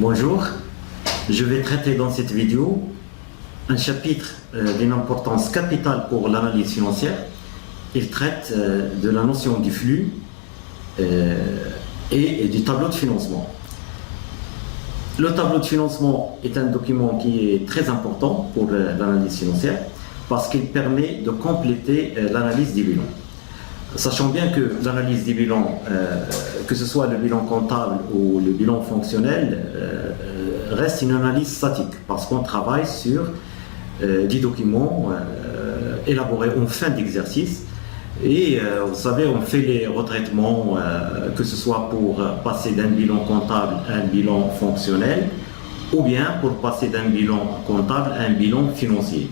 Bonjour, je vais traiter dans cette vidéo un chapitre d'une importance capitale pour l'analyse financière. Il traite de la notion du flux et du tableau de financement. Le tableau de financement est un document qui est très important pour l'analyse financière parce qu'il permet de compléter l'analyse des bilans. Sachant bien que l'analyse des bilans, que ce soit le bilan comptable ou le bilan fonctionnel, reste une analyse statique parce qu'on travaille sur des documents élaborés en fin d'exercice et vous savez, on fait les retraitements, que ce soit pour passer d'un bilan comptable à un bilan fonctionnel ou bien pour passer d'un bilan comptable à un bilan financier.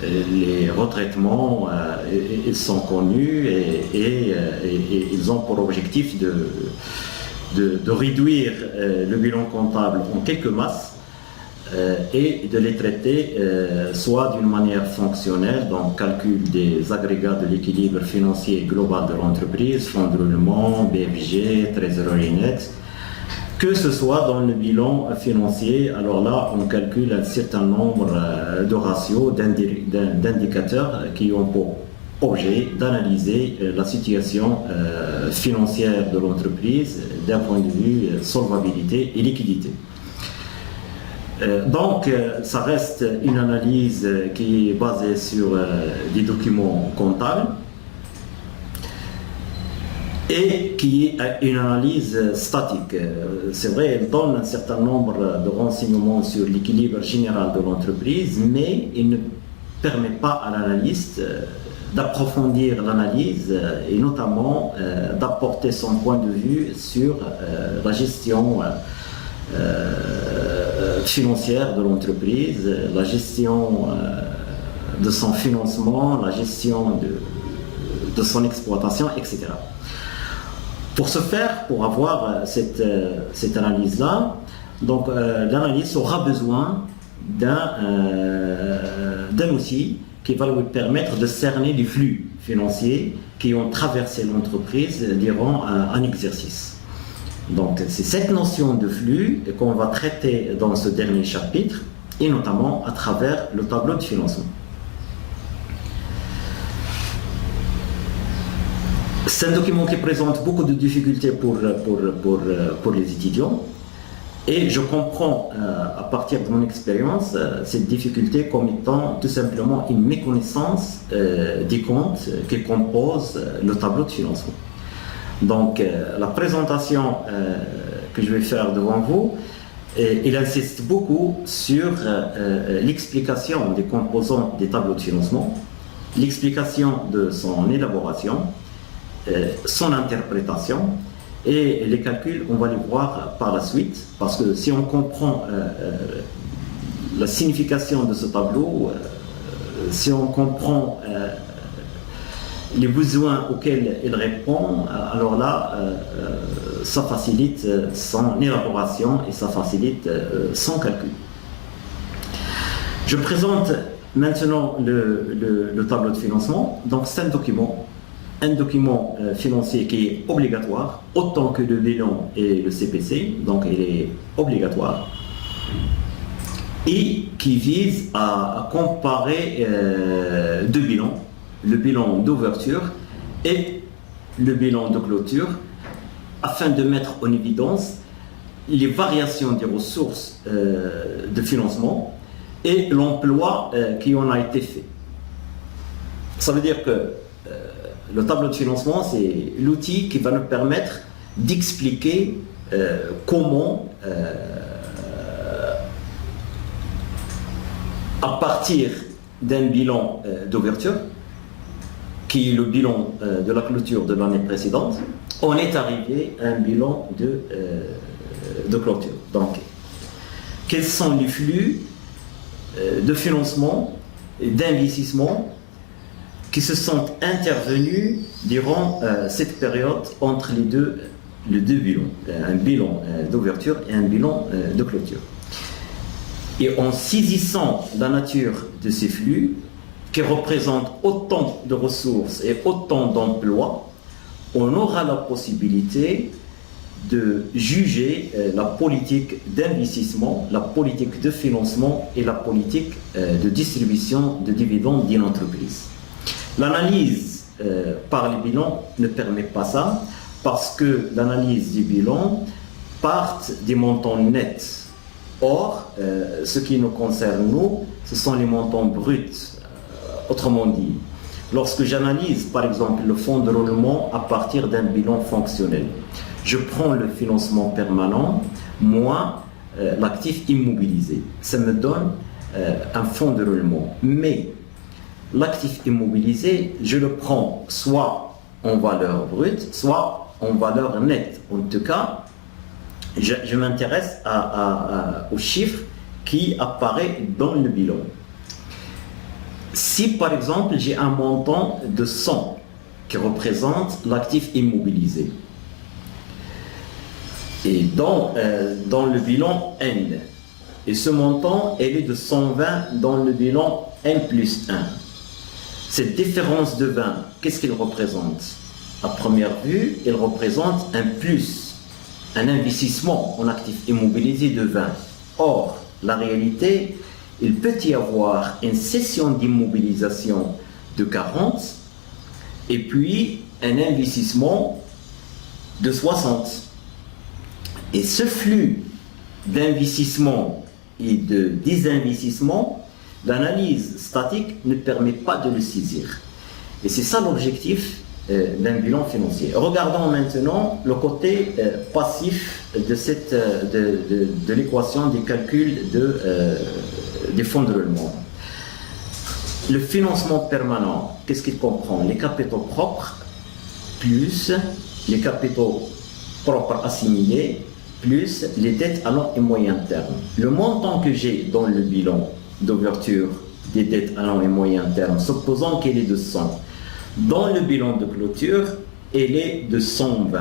Les retraitements, ils sont connus et ils ont pour objectif de réduire le bilan comptable en quelques masses et de les traiter soit d'une manière fonctionnelle, donc calcul des agrégats de l'équilibre financier global de l'entreprise, fonds de roulement, BFG, trésorerie nette, que ce soit dans le bilan financier. Alors là, on calcule un certain nombre de ratios, d'indicateurs qui ont pour objet d'analyser la situation financière de l'entreprise d'un point de vue solvabilité et liquidité. Donc, ça reste une analyse qui est basée sur des documents comptables et qui est une analyse statique. C'est vrai, elle donne un certain nombre de renseignements sur l'équilibre général de l'entreprise, mais il ne permet pas à l'analyste d'approfondir l'analyse et notamment d'apporter son point de vue sur la gestion financière de l'entreprise, la gestion de son financement, la gestion de son exploitation, etc. Pour ce faire, pour avoir cette analyse-là, donc l'analyste aura besoin d'un outil qui va lui permettre de cerner les flux financiers qui ont traversé l'entreprise durant un exercice. Donc c'est cette notion de flux qu'on va traiter dans ce dernier chapitre et notamment à travers le tableau de financement. C'est un document qui présente beaucoup de difficultés pour les étudiants et je comprends à partir de mon expérience cette difficulté comme étant tout simplement une méconnaissance des comptes qui composent le tableau de financement. Donc la présentation que je vais faire devant vous, il insiste beaucoup sur l'explication des composants des tableaux de financement, l'explication de son élaboration, son interprétation et les calculs, on va les voir par la suite, parce que si on comprend la signification de ce tableau, si on comprend les besoins auxquels il répond, alors là, ça facilite son élaboration et ça facilite son calcul. Je présente maintenant le tableau de financement. Donc c'est un document financier qui est obligatoire, autant que le bilan et le CPC, donc il est obligatoire, et qui vise à comparer deux bilans, le bilan d'ouverture et le bilan de clôture, afin de mettre en évidence les variations des ressources de financement et l'emploi qui en a été fait. Ça veut dire que le tableau de financement, c'est l'outil qui va nous permettre d'expliquer comment, à partir d'un bilan d'ouverture, qui est le bilan de la clôture de l'année précédente, on est arrivé à un bilan de clôture. Donc, quels sont les flux de financement et d'investissement qui se sont intervenus durant cette période entre les deux bilans, un bilan d'ouverture et un bilan de clôture. Et en saisissant la nature de ces flux, qui représentent autant de ressources et autant d'emplois, on aura la possibilité de juger la politique d'investissement, la politique de financement et la politique de distribution de dividendes d'une entreprise. L'analyse par les bilans ne permet pas ça, parce que l'analyse du bilan part des montants nets. Or, ce qui nous concerne, nous, ce sont les montants bruts. Autrement dit, lorsque j'analyse, par exemple, le fonds de roulement à partir d'un bilan fonctionnel, je prends le financement permanent, moins l'actif immobilisé. Ça me donne un fonds de roulement. Mais l'actif immobilisé, je le prends soit en valeur brute, soit en valeur nette. En tout cas, je m'intéresse au chiffre qui apparaît dans le bilan. Si par exemple j'ai un montant de 100 qui représente l'actif immobilisé, et dans le bilan N, et ce montant elle est de 120 dans le bilan N plus 1. Cette différence de 20, qu'est-ce qu'elle représente? À première vue, elle représente un plus, un investissement en actifs immobilisés de 20. Or, la réalité, il peut y avoir une cession d'immobilisation de 40 et puis un investissement de 60. Et ce flux d'investissement et de désinvestissement, l'analyse statique ne permet pas de le saisir. Et c'est ça l'objectif d'un bilan financier. Regardons maintenant le côté passif de l'équation des calculs des fonds de roulement. Le financement permanent, qu'est-ce qu'il comprend? Les capitaux propres plus les capitaux propres assimilés plus les dettes à long et moyen terme. Le montant que j'ai dans le bilan d'ouverture des dettes à long et moyen terme, supposons qu'elle est de 100. Dans le bilan de clôture, elle est de 120.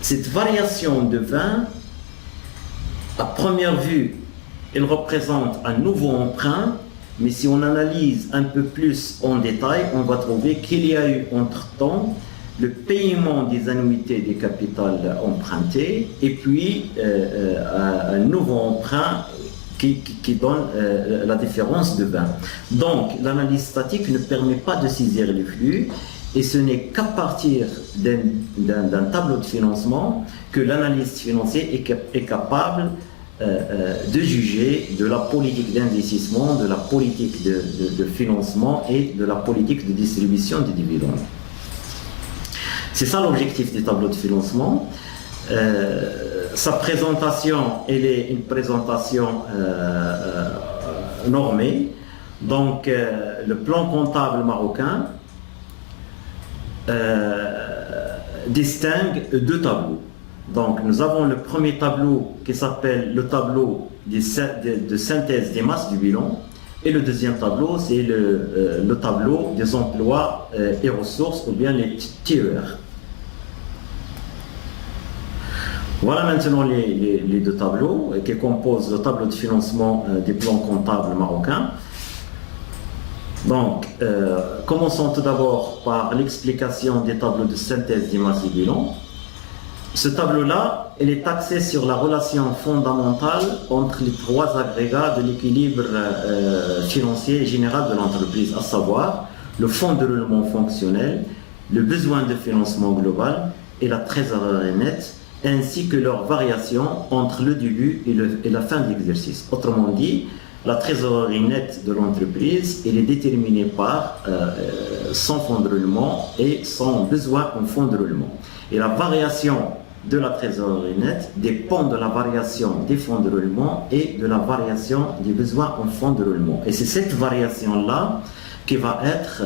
Cette variation de 20, à première vue, elle représente un nouveau emprunt, mais si on analyse un peu plus en détail, on va trouver qu'il y a eu entre-temps le paiement des annuités des capitales empruntées et puis un nouveau emprunt qui donne la différence de 20. Donc, l'analyse statique ne permet pas de saisir les flux et ce n'est qu'à partir d'un tableau de financement que l'analyste financier est capable de juger de la politique d'investissement, de la politique de financement et de la politique de distribution des dividendes. C'est ça l'objectif des tableaux de financement. Sa présentation, elle est une présentation normée. Donc, le plan comptable marocain distingue deux tableaux. Donc, nous avons le premier tableau qui s'appelle le tableau de synthèse des masses du bilan. Et le deuxième tableau, c'est le tableau des emplois et ressources, ou bien les TER. Voilà maintenant les deux tableaux qui composent le tableau de financement des plans comptables marocains. Donc, commençons tout d'abord par l'explication des tableaux de synthèse des masses du bilan. Ce tableau-là, il est axé sur la relation fondamentale entre les trois agrégats de l'équilibre financier général de l'entreprise, à savoir le fonds de roulement fonctionnel, le besoin de financement global et la trésorerie nette, ainsi que leurs variations entre le début et la fin de l'exercice. Autrement dit, la trésorerie nette de l'entreprise est déterminée par son fonds de roulement et son besoin en fonds de roulement. Et la variation de la trésorerie nette dépend de la variation des fonds de roulement et de la variation des besoins en fonds de roulement. Et c'est cette variation-là qui va être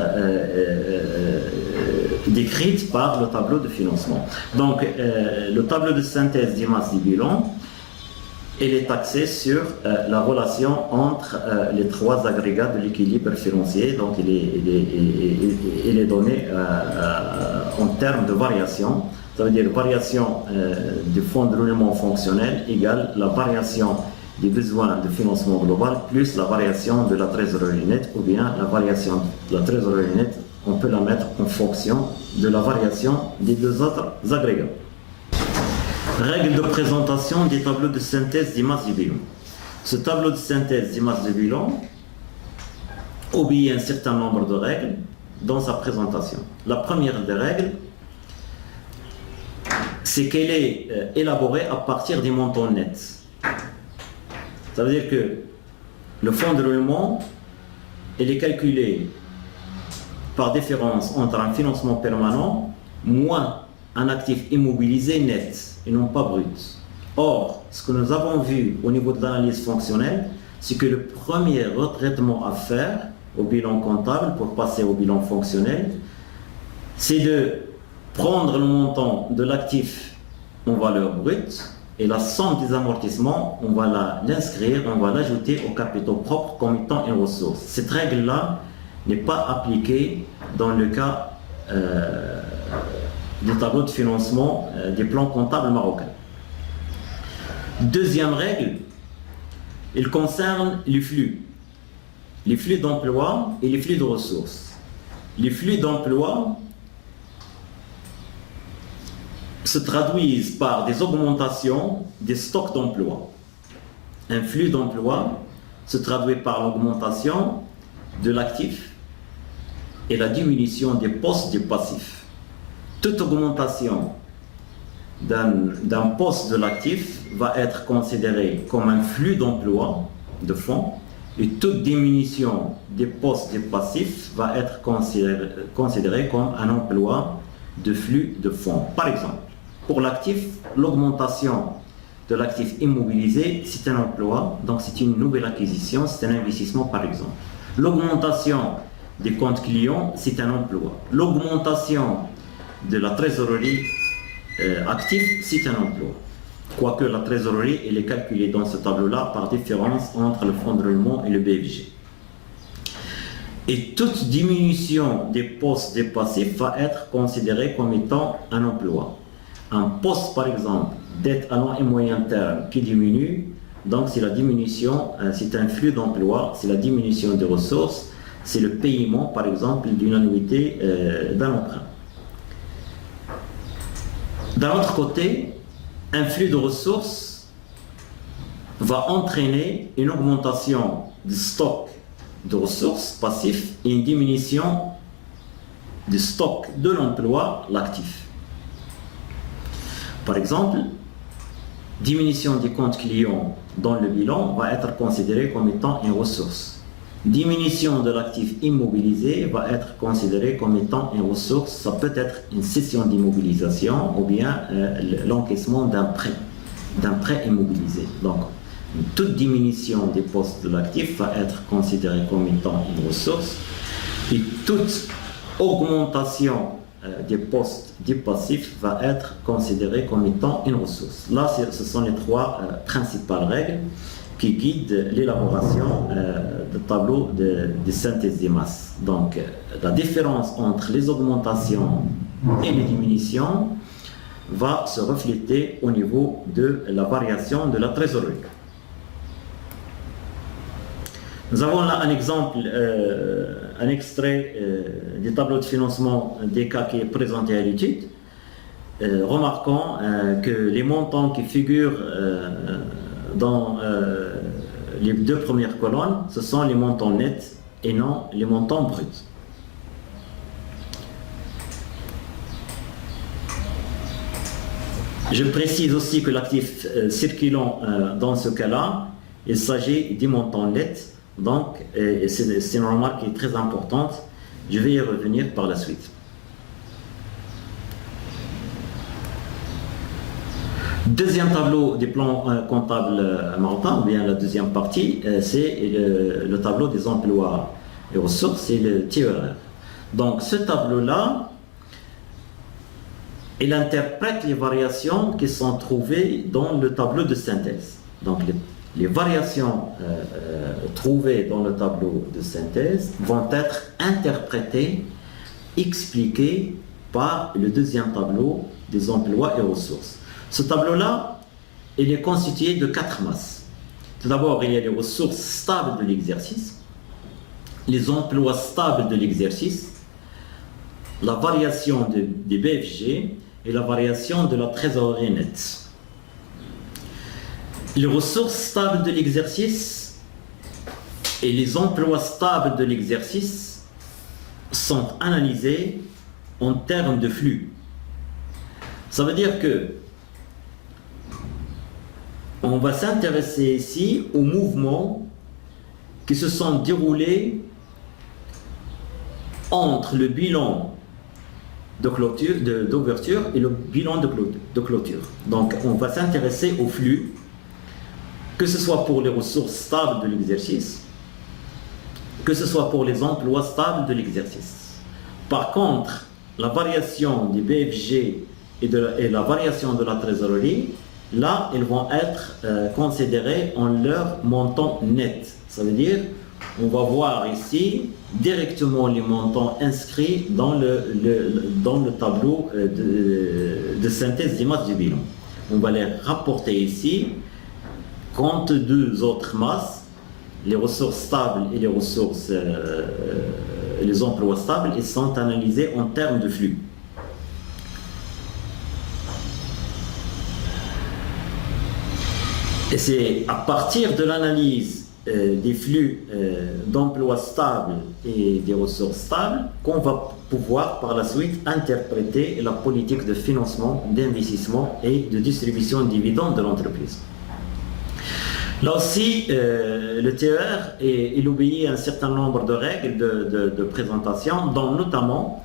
décrite par le tableau de financement. Donc, le tableau de synthèse des masses du bilan, il est axé sur la relation entre les trois agrégats de l'équilibre financier. Donc, il est donné en termes de variation. Ça veut dire variation du fonds de roulement fonctionnel égale la variation des besoins de financement global plus la variation de la trésorerie nette, ou bien la variation de la trésorerie nette, on peut la mettre en fonction de la variation des deux autres agrégats. Règle de présentation des tableaux de synthèse des masses du bilan. Ce tableau de synthèse des masses du bilan obéit à un certain nombre de règles dans sa présentation. La première des règles, c'est qu'elle est élaborée à partir des montants nets. Ça veut dire que le fonds de roulement, il est calculé par différence entre un financement permanent moins un actif immobilisé net et non pas brut. Or, ce que nous avons vu au niveau de l'analyse fonctionnelle, c'est que le premier retraitement à faire au bilan comptable pour passer au bilan fonctionnel, c'est de prendre le montant de l'actif en valeur brute et la somme des amortissements, on va l'inscrire, on va l'ajouter au capitaux propre comme étant une ressource. Cette règle-là n'est pas appliquée dans le cas des tableaux de financement des plans comptables marocains. Deuxième règle, elle concerne les flux d'emploi et les flux de ressources. Les flux d'emploi se traduisent par des augmentations des stocks d'emploi. Un flux d'emploi se traduit par l'augmentation de l'actif et la diminution des postes du passif. Toute augmentation d'un poste de l'actif va être considérée comme un flux d'emploi de fonds et toute diminution des postes du passif va être considérée comme un emploi de flux de fonds. Par exemple, pour l'actif, l'augmentation de l'actif immobilisé, c'est un emploi, donc c'est une nouvelle acquisition, c'est un investissement par exemple. L'augmentation des comptes clients, c'est un emploi. L'augmentation de la trésorerie active, c'est un emploi. Quoique la trésorerie, elle est calculée dans ce tableau-là par différence entre le fonds de roulement et le BFG. Et toute diminution des postes des passifs va être considérée comme étant un emploi. Un poste, par exemple, dette à long et moyen terme qui diminue, donc c'est la diminution, c'est un flux d'emploi, c'est la diminution des ressources, c'est le paiement, par exemple, d'une annuité d'un emprunt. D'un autre côté, un flux de ressources va entraîner une augmentation du stock de ressources passifs et une diminution du stock de l'emploi, l'actif. Par exemple, diminution des comptes clients dans le bilan va être considérée comme étant une ressource. Diminution de l'actif immobilisé va être considérée comme étant une ressource. Ça peut être une cession d'immobilisation ou bien l'encaissement d'un prêt immobilisé. Donc, toute diminution des postes de l'actif va être considérée comme étant une ressource et toute augmentation des postes du passif va être considérée comme étant une ressource. Là, ce sont les trois principales règles qui guident l'élaboration de tableaux de synthèse des masses. Donc, la différence entre les augmentations et les diminutions va se refléter au niveau de la variation de la trésorerie. Nous avons là un exemple, un extrait du tableau de financement des cas qui est présenté à l'étude. Remarquons que les montants qui figurent dans les deux premières colonnes, ce sont les montants nets et non les montants bruts. Je précise aussi que l'actif circulant dans ce cas-là, il s'agit des montants nets. Donc, c'est une remarque qui est très importante. Je vais y revenir par la suite. Deuxième tableau des plans comptables marocains, ou bien la deuxième partie, c'est le tableau des emplois et ressources, c'est le TER. Donc, ce tableau-là, il interprète les variations qui sont trouvées dans le tableau de synthèse. Donc, les variations trouvées dans le tableau de synthèse vont être interprétées, expliquées par le deuxième tableau des emplois et ressources. Ce tableau-là, il est constitué de 4 masses. Tout d'abord, il y a les ressources stables de l'exercice, les emplois stables de l'exercice, la variation des BFG et la variation de la trésorerie nette. Les ressources stables de l'exercice et les emplois stables de l'exercice sont analysés en termes de flux. Ça veut dire que on va s'intéresser ici aux mouvements qui se sont déroulés entre le bilan d'ouverture et le bilan de clôture. Donc on va s'intéresser au flux, que ce soit pour les ressources stables de l'exercice, que ce soit pour les emplois stables de l'exercice. Par contre, la variation du BFG et la variation de la trésorerie, là, elles vont être considérées en leur montant net. Ça veut dire, on va voir ici directement les montants inscrits dans le tableau de synthèse d'image du bilan. On va les rapporter ici, compte deux autres masses, les ressources stables et les emplois stables, ils sont analysés en termes de flux. Et c'est à partir de l'analyse des flux d'emplois stables et des ressources stables qu'on va pouvoir par la suite interpréter la politique de financement, d'investissement et de distribution de dividendes de l'entreprise. Là aussi, le TER, il obéit à un certain nombre de règles de présentation, dont notamment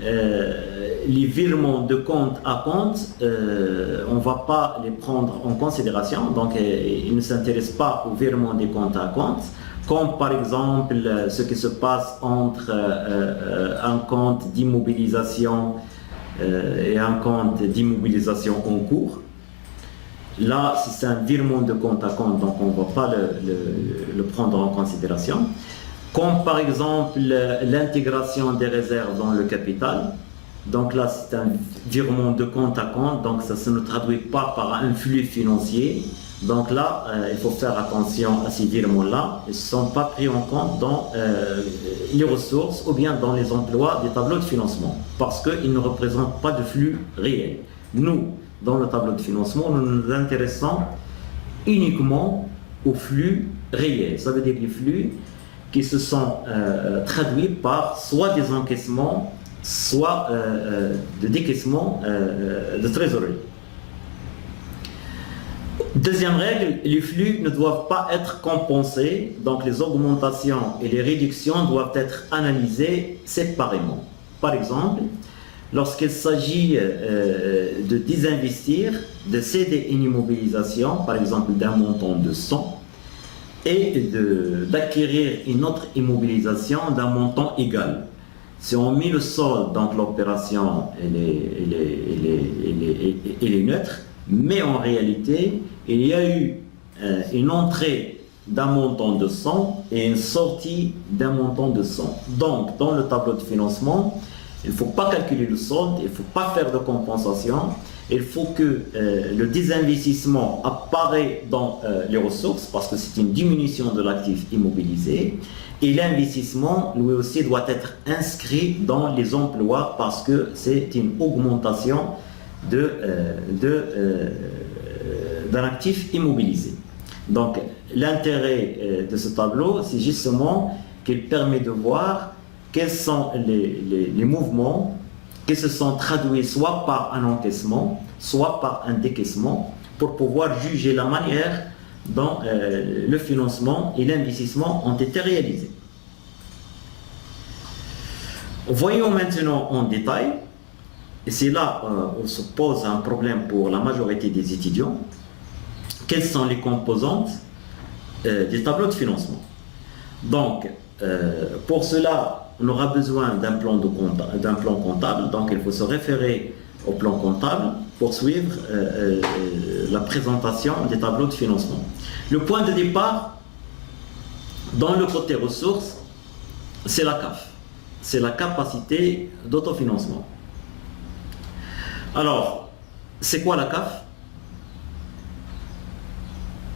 les virements de compte à compte, on ne va pas les prendre en considération, donc ils ne s'intéressent pas aux virements des comptes à compte, comme par exemple ce qui se passe entre un compte d'immobilisation et un compte d'immobilisation en cours. Là, si c'est un virement de compte à compte, donc on ne va pas le prendre en considération. Comme par exemple l'intégration des réserves dans le capital. Donc là, c'est un virement de compte à compte, donc ça ne se traduit pas par un flux financier. Donc là, il faut faire attention à ces virements-là. Ils ne sont pas pris en compte dans les ressources ou bien dans les emplois des tableaux de financement, parce qu'ils ne représentent pas de flux réel. Nous, dans le tableau de financement, nous nous intéressons uniquement aux flux réels. Ça veut dire les flux qui se sont traduits par soit des encaissements, soit de décaissements de trésorerie. Deuxième règle, les flux ne doivent pas être compensés, donc les augmentations et les réductions doivent être analysées séparément. Par exemple, lorsqu'il s'agit de désinvestir, de céder une immobilisation, par exemple d'un montant de 100, et d'acquérir une autre immobilisation d'un montant égal. Si on met le solde, donc l'opération elle est neutre, mais en réalité, il y a eu une entrée d'un montant de 100 et une sortie d'un montant de 100. Donc, dans le tableau de financement, il ne faut pas calculer le solde, il ne faut pas faire de compensation. Il faut que le désinvestissement apparaît dans les ressources parce que c'est une diminution de l'actif immobilisé. Et l'investissement, lui aussi, doit être inscrit dans les emplois parce que c'est une augmentation d'un actif immobilisé. Donc, l'intérêt de ce tableau, c'est justement qu'il permet de voir quels sont les mouvements qui se sont traduits soit par un encaissement, soit par un décaissement, pour pouvoir juger la manière dont le financement et l'investissement ont été réalisés. Voyons maintenant en détail, et c'est là où se pose un problème pour la majorité des étudiants, quelles sont les composantes des tableaux de financement. Donc, pour cela, on aura besoin d'un plan comptable, donc il faut se référer au plan comptable pour suivre la présentation des tableaux de financement. Le point de départ, dans le côté ressources, c'est la CAF, c'est la capacité d'autofinancement. Alors, c'est quoi la CAF?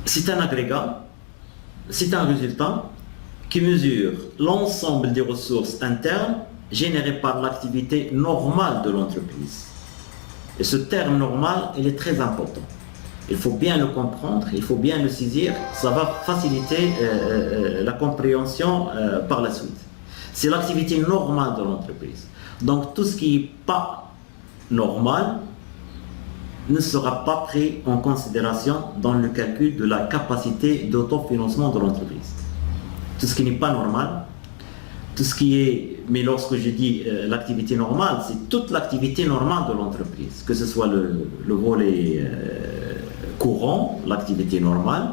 C'est un agrégat, c'est un résultat qui mesure l'ensemble des ressources internes générées par l'activité normale de l'entreprise. Et ce terme normal, il est très important. Il faut bien le comprendre, il faut bien le saisir, ça va faciliter la compréhension par la suite. C'est l'activité normale de l'entreprise. Donc tout ce qui n'est pas normal ne sera pas pris en considération dans le calcul de la capacité d'autofinancement de l'entreprise. Tout ce qui n'est pas normal, tout ce qui est, mais lorsque je dis l'activité normale, c'est toute l'activité normale de l'entreprise, que ce soit le volet courant, l'activité normale,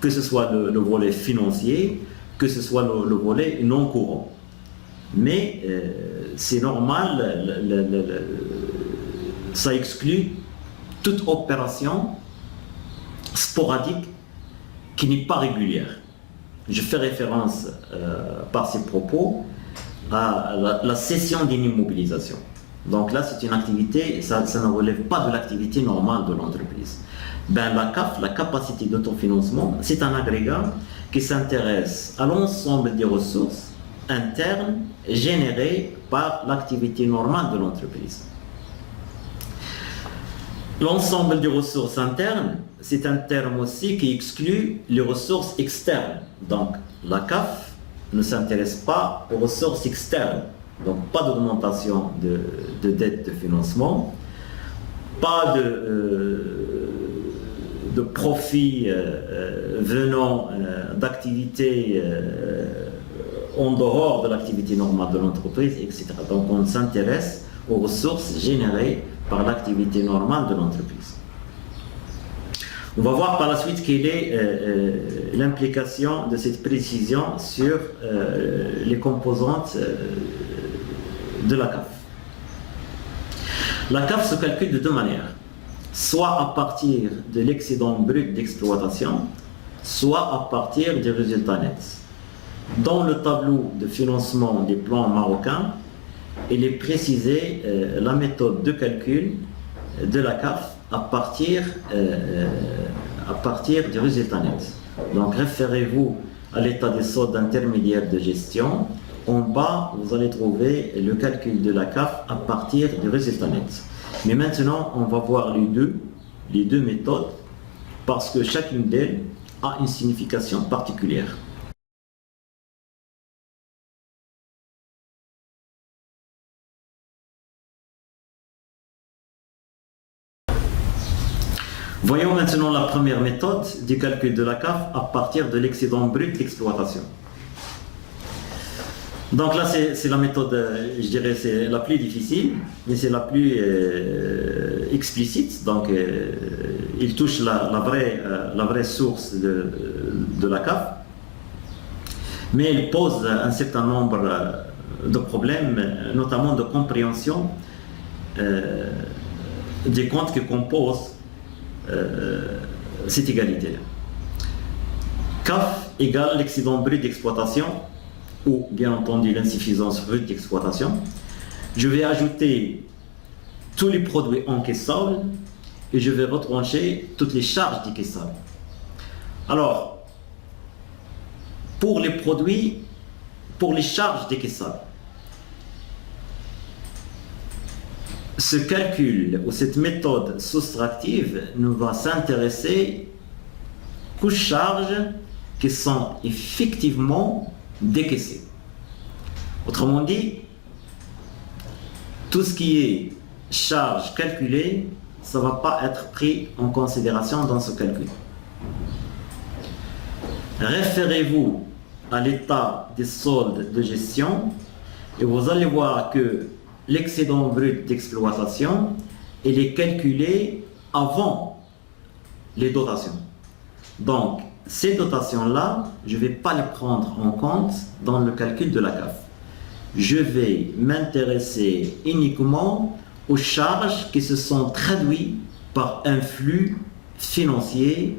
que ce soit le volet financier, que ce soit le volet non courant. Mais c'est normal, ça exclut toute opération sporadique qui n'est pas régulière. Je fais référence par ces propos à la cession d'une immobilisation. Donc là, c'est une activité, ça ne relève pas de l'activité normale de l'entreprise. Ben, la CAF, la capacité d'autofinancement, c'est un agrégat qui s'intéresse à l'ensemble des ressources internes générées par l'activité normale de l'entreprise. L'ensemble des ressources internes, c'est un terme aussi qui exclut les ressources externes. Donc, la CAF ne s'intéresse pas aux ressources externes. Donc, pas d'augmentation de dette de financement, pas de profit venant d'activités en dehors de l'activité normale de l'entreprise, etc. Donc, on s'intéresse aux ressources générées par l'activité normale de l'entreprise. On va voir par la suite quelle est l'implication de cette précision sur les composantes de la CAF. La CAF se calcule de deux manières, soit à partir de l'excédent brut d'exploitation, soit à partir des résultats nets. Dans le tableau de financement des plans marocains, il est précisé la méthode de calcul de la CAF à partir des résultats nets. Donc référez-vous à l'état des soldes intermédiaires de gestion. En bas, vous allez trouver le calcul de la CAF à partir des résultats nets. Mais maintenant, on va voir les deux méthodes parce que chacune d'elles a une signification particulière. Voyons maintenant la première méthode du calcul de la CAF à partir de l'excédent brut d'exploitation. Donc là, c'est la méthode, je dirais, c'est la plus difficile, mais c'est la plus explicite. Donc, il touche la vraie source de la CAF, mais il pose un certain nombre de problèmes, notamment de compréhension des comptes qui composent cette égalité-là. CAF égale l'excédent brut d'exploitation ou bien entendu l'insuffisance brute d'exploitation. Je vais ajouter tous les produits encaissables et je vais retrancher toutes les charges décaissables. Alors, pour les produits, pour les charges décaissables, ce calcul ou cette méthode soustractive ne va s'intéresser qu'aux charges qui sont effectivement décaissées. Autrement dit, tout ce qui est charge calculée, ça ne va pas être pris en considération dans ce calcul. Référez-vous à l'état des soldes de gestion et vous allez voir que l'excédent brut d'exploitation, il est calculé avant les dotations. Donc, ces dotations-là, je ne vais pas les prendre en compte dans le calcul de la CAF. Je vais m'intéresser uniquement aux charges qui se sont traduites par un flux financier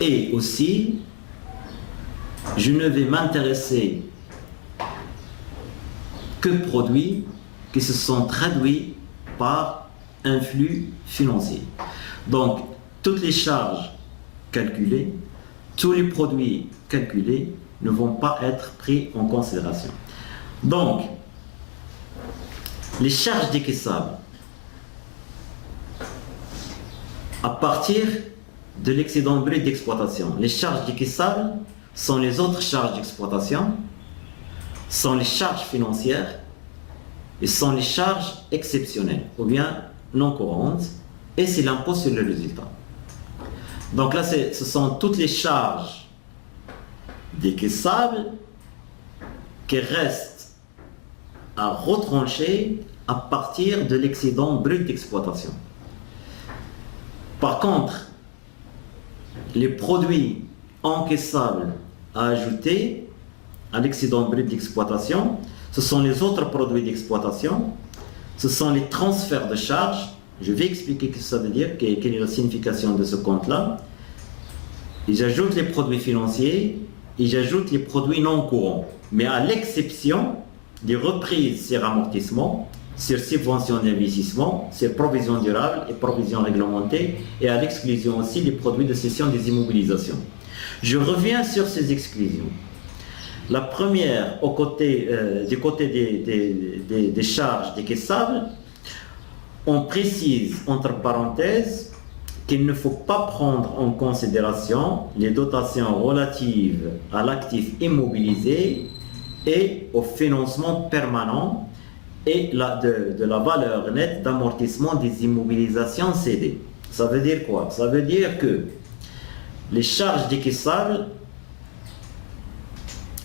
et aussi, je ne vais m'intéresser que produits qui se sont traduits par un flux financier. Donc, toutes les charges calculées, tous les produits calculés ne vont pas être pris en considération. Donc, les charges décaissables, à partir de l'excédent brut d'exploitation. Les charges décaissables sont les autres charges d'exploitation, sont les charges financières et sont les charges exceptionnelles ou bien non courantes, et c'est l'impôt sur le résultat. Donc là, ce sont toutes les charges décaissables qui restent à retrancher à partir de l'excédent brut d'exploitation. Par contre, les produits encaissables à ajouter à l'excédent brut d'exploitation, ce sont les autres produits d'exploitation, ce sont les transferts de charges. Je vais expliquer ce que ça veut dire, quelle est la signification de ce compte-là. Et j'ajoute les produits financiers et j'ajoute les produits non courants, mais à l'exception des reprises sur amortissement, sur subventions d'investissement, sur provisions durables et provisions réglementées, et à l'exclusion aussi des produits de cession des immobilisations. Je reviens sur ces exclusions. La première, du côté des charges décaissables, on précise entre parenthèses qu'il ne faut pas prendre en considération les dotations relatives à l'actif immobilisé et au financement permanent et de la valeur nette d'amortissement des immobilisations cédées. Ça veut dire quoi? Ça veut dire que les charges décaissables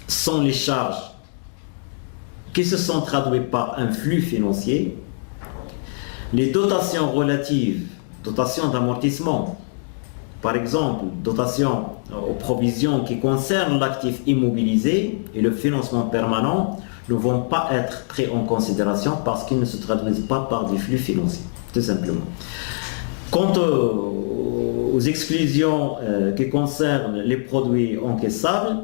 sont les charges qui se sont traduites par un flux financier. Les dotations relatives, dotations d'amortissement, par exemple, dotations aux provisions qui concernent l'actif immobilisé et le financement permanent, ne vont pas être pris en considération parce qu'ils ne se traduisent pas par des flux financiers, tout simplement. Quant aux exclusions qui concernent les produits encaissables,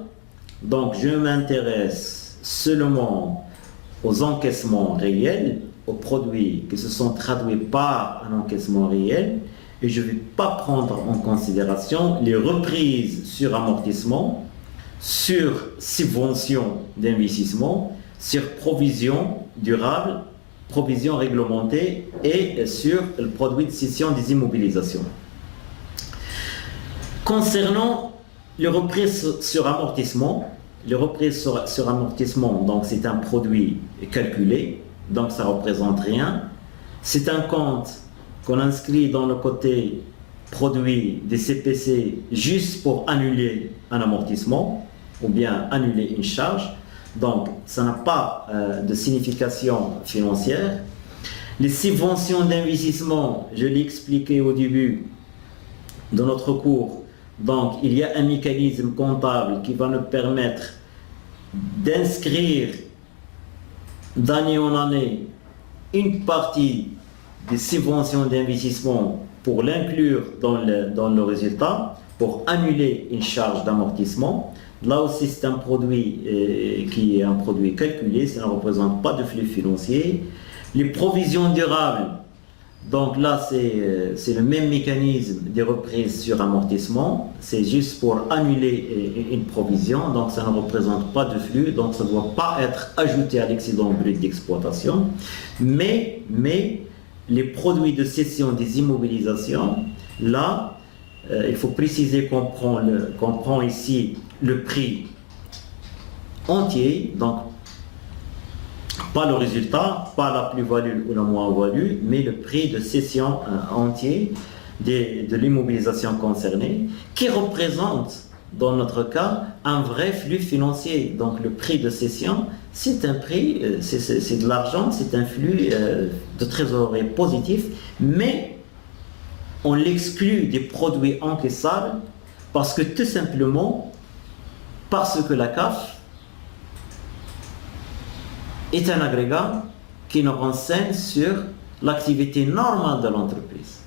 donc je m'intéresse seulement aux encaissements réels, aux produits qui se sont traduits par un encaissement réel, et je ne vais pas prendre en considération les reprises sur amortissement, sur subvention d'investissement, sur provision durable, provision réglementée et sur le produit de cession des immobilisations. Concernant les reprises sur amortissement, donc c'est un produit calculé, donc ça ne représente rien. C'est un compte qu'on inscrit dans le côté produit des CPC juste pour annuler un amortissement ou bien annuler une charge. Donc, ça n'a pas de signification financière. Les subventions d'investissement, je l'ai expliqué au début de notre cours, donc il y a un mécanisme comptable qui va nous permettre d'inscrire d'année en année une partie des subventions d'investissement pour l'inclure dans le résultat, pour annuler une charge d'amortissement. Là aussi, c'est un produit qui est un produit calculé, ça ne représente pas de flux financier. Les provisions durables, donc là, c'est le même mécanisme des reprises sur amortissement. C'est juste pour annuler une provision, donc ça ne représente pas de flux, donc ça ne doit pas être ajouté à l'excédent brut d'exploitation. Mais les produits de cession des immobilisations, là, il faut préciser qu'on prend ici le prix entier, donc pas le résultat, pas la plus-value ou la moins-value, mais le prix de cession entier de l'immobilisation concernée, qui représente, dans notre cas, un vrai flux financier. Donc le prix de cession, c'est un prix, c'est de l'argent, c'est un flux de trésorerie positif, mais on l'exclut des produits encaissables parce que tout simplement, parce que la CAF est un agrégat qui nous renseigne sur l'activité normale de l'entreprise.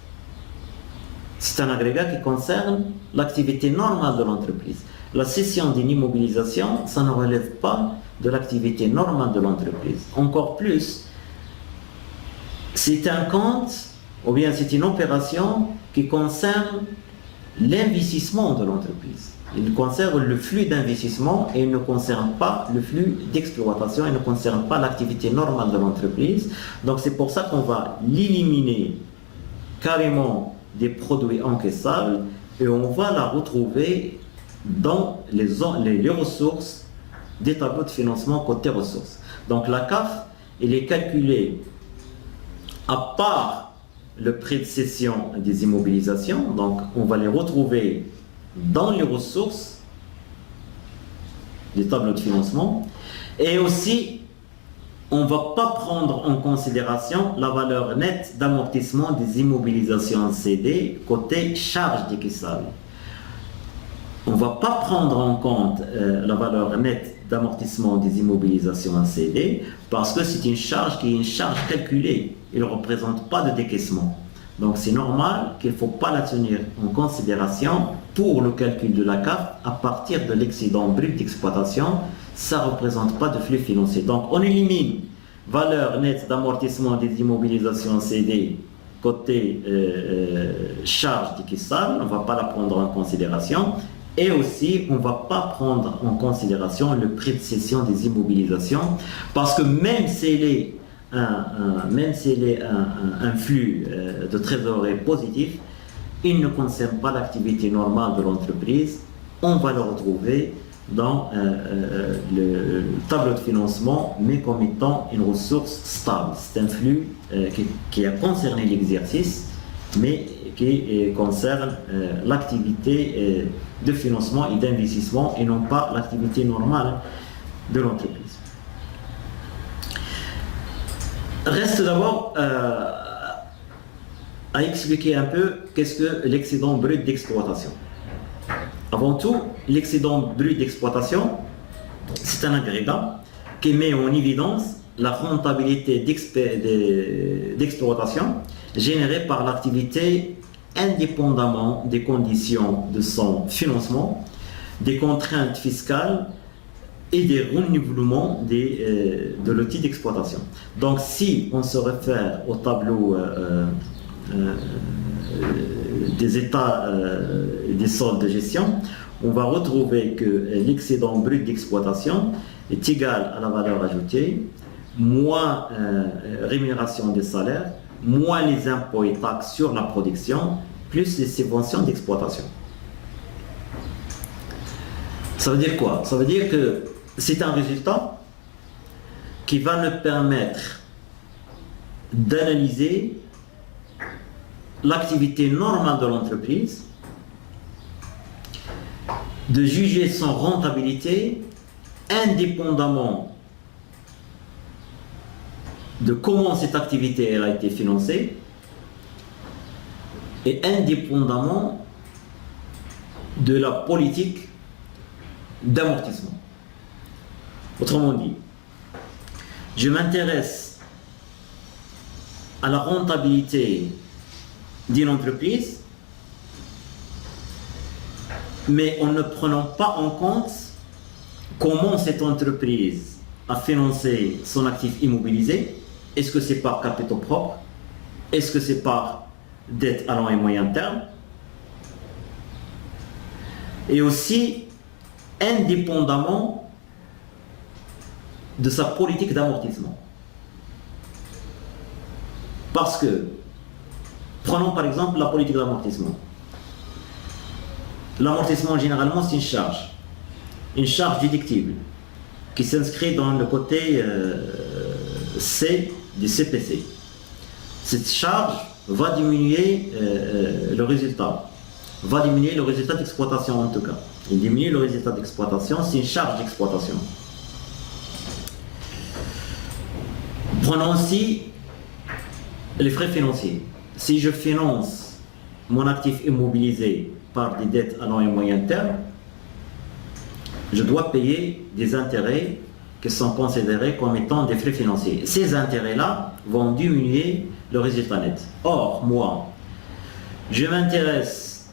C'est un agrégat qui concerne l'activité normale de l'entreprise. La cession d'une immobilisation, ça ne relève pas de l'activité normale de l'entreprise. Encore plus, c'est un compte, ou bien c'est une opération qui concerne l'investissement de l'entreprise. Il concerne le flux d'investissement et il ne concerne pas le flux d'exploitation, il ne concerne pas l'activité normale de l'entreprise. Donc c'est pour ça qu'on va l'éliminer carrément des produits encaissables et on va la retrouver dans les ressources des tableaux de financement côté ressources. Donc la CAF, elle est calculée à part le prix de cession des immobilisations, donc on va les retrouver dans les ressources des tableaux de financement, et aussi on ne va pas prendre en considération la valeur nette d'amortissement des immobilisations cédées côté charge décaissable. On ne va pas prendre en compte la valeur nette d'amortissement des immobilisations cédées parce que c'est une charge qui est une charge calculée. Il ne représente pas de décaissement. Donc c'est normal qu'il ne faut pas la tenir en considération pour le calcul de la CAF à partir de l'excédent brut d'exploitation. Ça ne représente pas de flux financier. Donc on élimine valeur nette d'amortissement des immobilisations cédées côté charge décaissable. On ne va pas la prendre en considération. Et aussi, on ne va pas prendre en considération le prix de cession des immobilisations parce que même s'il est un flux de trésorerie positif, il ne concerne pas l'activité normale de l'entreprise. On va le retrouver dans le tableau de financement, mais comme étant une ressource stable. C'est un flux qui a concerné l'exercice, mais qui concerne l'activité de financement et d'investissement et non pas l'activité normale de l'entreprise. Reste d'abord à expliquer un peu qu'est-ce que l'excédent brut d'exploitation. Avant tout, l'excédent brut d'exploitation, c'est un agrégat qui met en évidence la rentabilité d'exploitation générée par l'activité indépendamment des conditions de son financement, des contraintes fiscales et des renouvellements de l'outil d'exploitation. Donc si on se réfère au tableau des états des soldes de gestion, on va retrouver que l'excédent brut d'exploitation est égal à la valeur ajoutée, moins rémunération des salaires, moins les impôts et taxes sur la production, plus les subventions d'exploitation. Ça veut dire quoi? Ça veut dire que c'est un résultat qui va nous permettre d'analyser l'activité normale de l'entreprise, de juger son rentabilité indépendamment de comment cette activité elle a été financée et indépendamment de la politique d'amortissement. Autrement dit, je m'intéresse à la rentabilité d'une entreprise, mais en ne prenant pas en compte comment cette entreprise a financé son actif immobilisé. Est-ce que c'est par capitaux propres? Est-ce que c'est par dette à long et moyen terme? Et aussi, indépendamment de sa politique d'amortissement. Parce que, prenons par exemple la politique d'amortissement. L'amortissement, généralement, c'est une charge déductible, qui s'inscrit dans le côté C du CPC. Cette charge va diminuer le résultat, d'exploitation en tout cas. Il diminue le résultat d'exploitation, c'est une charge d'exploitation. Prenons aussi les frais financiers. Si je finance mon actif immobilisé par des dettes à long et moyen terme, je dois payer des intérêts qui sont considérés comme étant des frais financiers. Ces intérêts-là vont diminuer le résultat net. Or, moi, je m'intéresse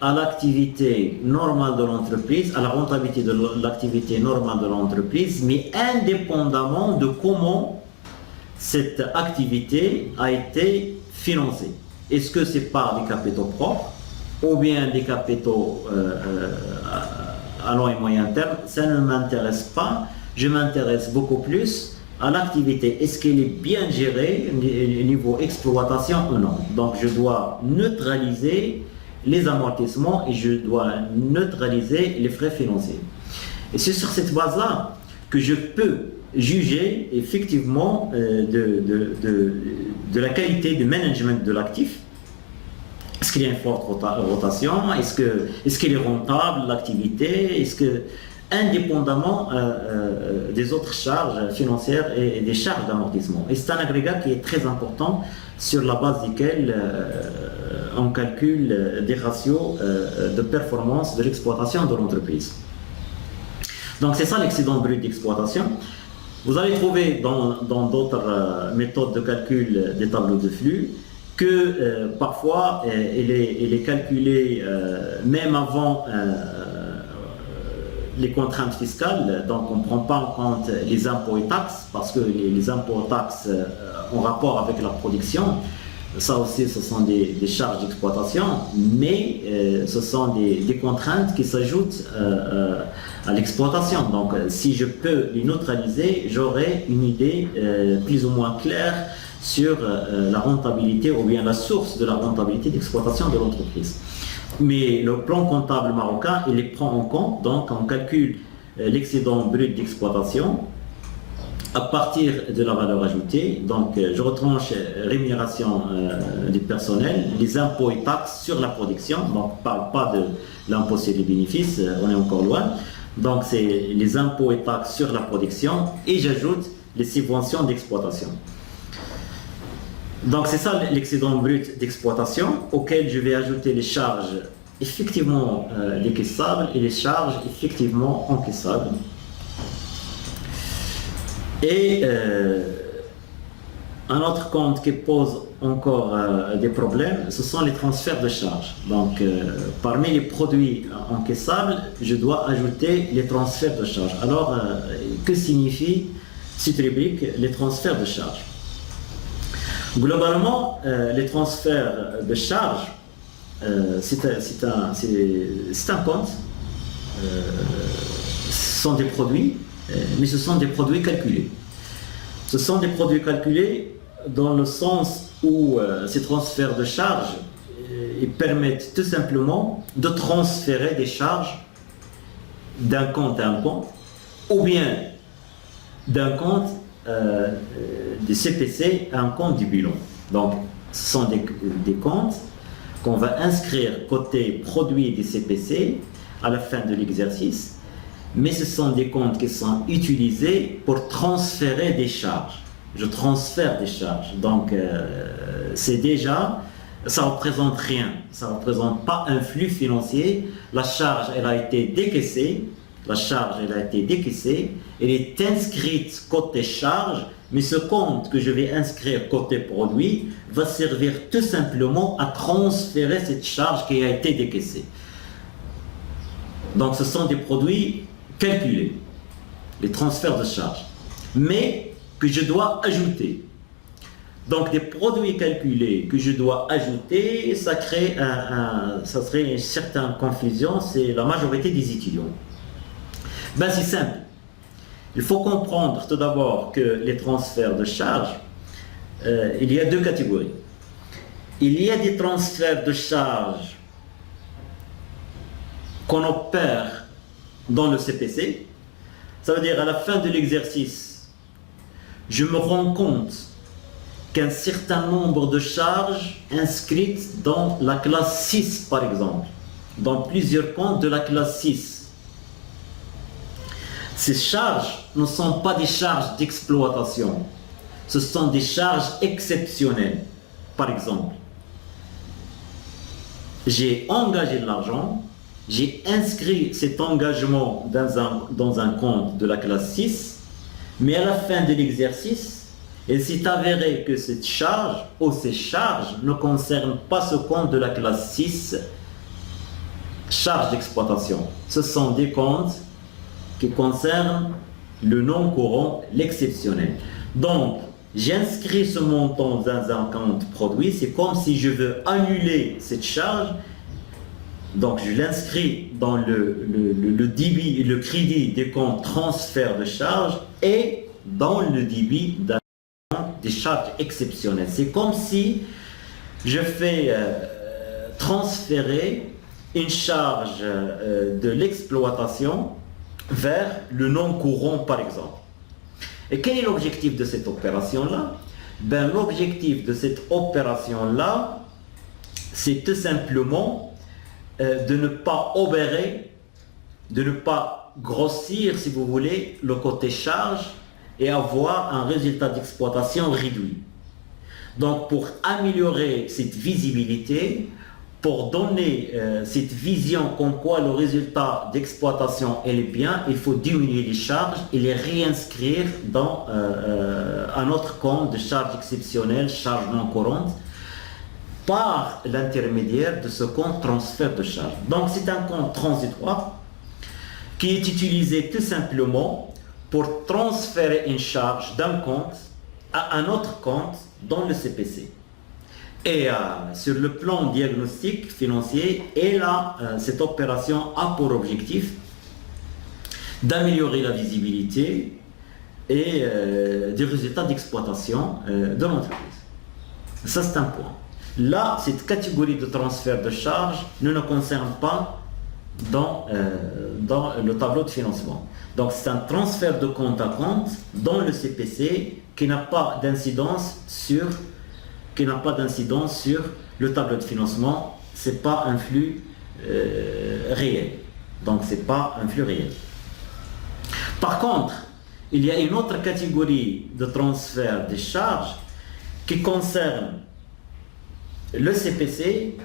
à l'activité normale de l'entreprise, à la rentabilité de l'activité normale de l'entreprise, mais indépendamment de comment cette activité a été financée. Est-ce que c'est par des capitaux propres ou bien des capitaux à long et moyen terme? Ça ne m'intéresse pas. Je m'intéresse beaucoup plus à l'activité. Est-ce qu'elle est bien gérée au niveau exploitation ou non? Donc je dois neutraliser les amortissements et je dois neutraliser les frais financiers. Et c'est sur cette base-là que je peux juger effectivement de la qualité du management de l'actif. Est-ce qu'il y a une forte rotation? Est-ce qu'elle est rentable, l'activité? Est-ce que, indépendamment des autres charges financières et des charges d'amortissement. Et c'est un agrégat qui est très important sur la base duquel on calcule des ratios de performance de l'exploitation de l'entreprise. Donc c'est ça l'excédent brut d'exploitation. Vous allez trouver dans d'autres méthodes de calcul des tableaux de flux que parfois elle est calculée même avant les contraintes fiscales, donc on ne prend pas en compte les impôts et taxes parce que les impôts et taxes ont rapport avec la production. Ça aussi, ce sont des charges d'exploitation, mais ce sont des contraintes qui s'ajoutent à l'exploitation. Donc, si je peux les neutraliser, j'aurai une idée plus ou moins claire sur la rentabilité ou bien la source de la rentabilité d'exploitation de l'entreprise. Mais le plan comptable marocain, il les prend en compte, donc on calcule l'excédent brut d'exploitation à partir de la valeur ajoutée. Donc je retranche rémunération du personnel, les impôts et taxes sur la production, donc on ne parle pas de l'impôt sur les bénéfices, on est encore loin. Donc c'est les impôts et taxes sur la production et j'ajoute les subventions d'exploitation. Donc c'est ça l'excédent brut d'exploitation auquel je vais ajouter les charges effectivement décaissables et les charges effectivement encaissables. Et un autre compte qui pose encore des problèmes, ce sont les transferts de charges. Donc parmi les produits encaissables, je dois ajouter les transferts de charges. Alors que signifie cette rubrique, les transferts de charges? Globalement, les transferts de charges, c'est un compte, ce sont des produits, mais ce sont des produits calculés. Ce sont des produits calculés dans le sens où ces transferts de charges ils permettent tout simplement de transférer des charges d'un compte à un compte, ou bien d'un compte des CPC à un compte du bilan. Donc, ce sont des comptes qu'on va inscrire côté produit des CPC à la fin de l'exercice, mais ce sont des comptes qui sont utilisés pour transférer des charges. Je transfère des charges, donc c'est déjà, ça ne représente rien, ça ne représente pas un flux financier. La charge, elle a été décaissée, elle est inscrite côté charge, mais ce compte que je vais inscrire côté produit va servir tout simplement à transférer cette charge qui a été décaissée. Donc ce sont des produits calculés, les transferts de charges, mais que je dois ajouter. Donc des produits calculés que je dois ajouter, ça crée ça serait une certaine confusion, c'est la majorité des étudiants. Ben c'est simple. Il faut comprendre tout d'abord que les transferts de charges, il y a deux catégories. Il y a des transferts de charges qu'on opère dans le CPC. Ça veut dire à la fin de l'exercice, je me rends compte qu'un certain nombre de charges inscrites dans la classe 6 par exemple, dans plusieurs comptes de la classe 6. Ces charges ne sont pas des charges d'exploitation, ce sont des charges exceptionnelles. Par exemple, j'ai engagé de l'argent, j'ai inscrit cet engagement dans un compte de la classe 6, mais à la fin de l'exercice, il s'est avéré que cette charge ou ces charges ne concernent pas ce compte de la classe 6, charges d'exploitation. Ce sont des comptes qui concernent le non courant, l'exceptionnel. Donc, j'inscris ce montant dans un compte produit, c'est comme si je veux annuler cette charge. Donc, je l'inscris dans le débit et le crédit des comptes transfert de charge et dans le débit des charges exceptionnelles. C'est comme si je fais transférer une charge de l'exploitation vers le non courant, par exemple. Et quel est l'objectif de cette opération-là? Ben, l'objectif de cette opération-là, c'est tout simplement de ne pas obérer, de ne pas grossir, si vous voulez, le côté charge et avoir un résultat d'exploitation réduit. Donc, pour améliorer cette visibilité, pour donner cette vision comme quoi le résultat d'exploitation est bien, il faut diminuer les charges et les réinscrire dans un autre compte de charge exceptionnelle, charge non courante, par l'intermédiaire de ce compte transfert de charge. Donc c'est un compte transitoire qui est utilisé tout simplement pour transférer une charge d'un compte à un autre compte dans le CPC. Et sur le plan diagnostic financier, cette opération a pour objectif d'améliorer la visibilité et des résultats d'exploitation de l'entreprise. Ça, c'est un point. Là, cette catégorie de transfert de charge ne nous concerne pas dans le tableau de financement. Donc, c'est un transfert de compte à compte dans le CPC qui n'a pas d'incidence sur le tableau de financement. Ce n'est pas un flux réel. Donc, ce n'est pas un flux réel. Par contre, il y a une autre catégorie de transfert de charges qui concerne le CPC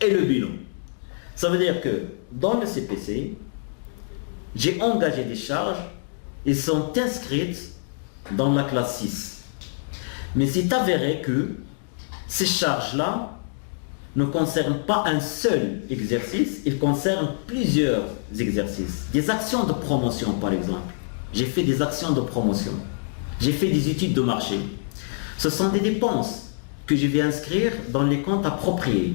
et le bilan. Ça veut dire que dans le CPC, j'ai engagé des charges, elles sont inscrites dans la classe 6. Mais c'est avéré que ces charges-là ne concernent pas un seul exercice, ils concernent plusieurs exercices. Des actions de promotion, par exemple. J'ai fait des actions de promotion. J'ai fait des études de marché. Ce sont des dépenses que je vais inscrire dans les comptes appropriés.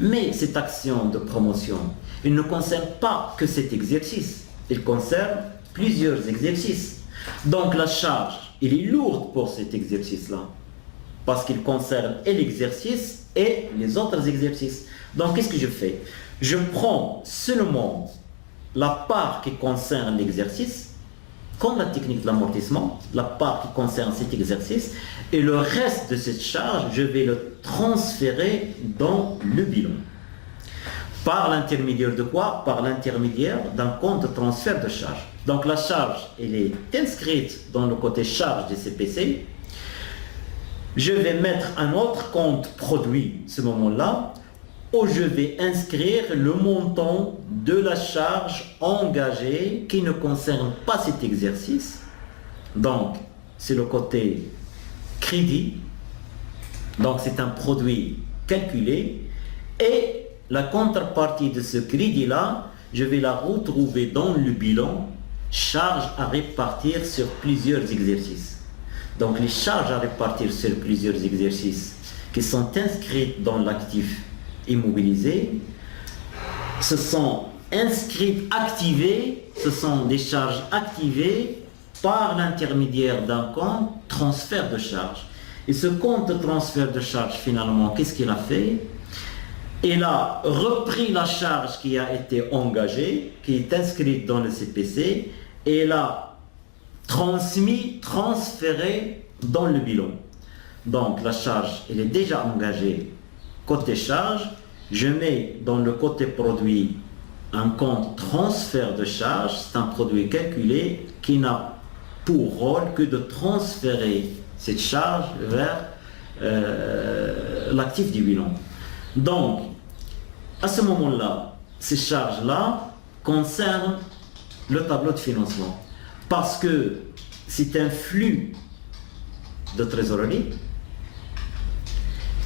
Mais cette action de promotion, elle ne concerne pas que cet exercice. Elle concerne plusieurs exercices. Donc la charge, elle est lourde pour cet exercice-là. Parce qu'il concerne et l'exercice et les autres exercices. Donc qu'est-ce que je fais? Je prends seulement la part qui concerne l'exercice, comme la technique de l'amortissement, la part qui concerne cet exercice, et le reste de cette charge, je vais le transférer dans le bilan. Par l'intermédiaire de quoi? Par l'intermédiaire d'un compte de transfert de charge. Donc la charge, elle est inscrite dans le côté charge des CPC. Je vais mettre un autre compte produit, ce moment-là, où je vais inscrire le montant de la charge engagée qui ne concerne pas cet exercice. Donc, c'est le côté crédit. Donc, c'est un produit calculé. Et la contrepartie de ce crédit-là, je vais la retrouver dans le bilan, charge à répartir sur plusieurs exercices. Donc, les charges à répartir sur plusieurs exercices qui sont inscrites dans l'actif immobilisé, ce sont inscrites, activées, ce sont des charges activées par l'intermédiaire d'un compte transfert de charge. Et ce compte de transfert de charge, finalement, qu'est-ce qu'il a fait? Il a repris la charge qui a été engagée, qui est inscrite dans le CPC, et il a transféré dans le bilan. Donc la charge, elle est déjà engagée côté charge. Je mets dans le côté produit un compte transfert de charge. C'est un produit calculé qui n'a pour rôle que de transférer cette charge vers l'actif du bilan. Donc, à ce moment-là, ces charges-là concernent le tableau de financement parce que c'est un flux de trésorerie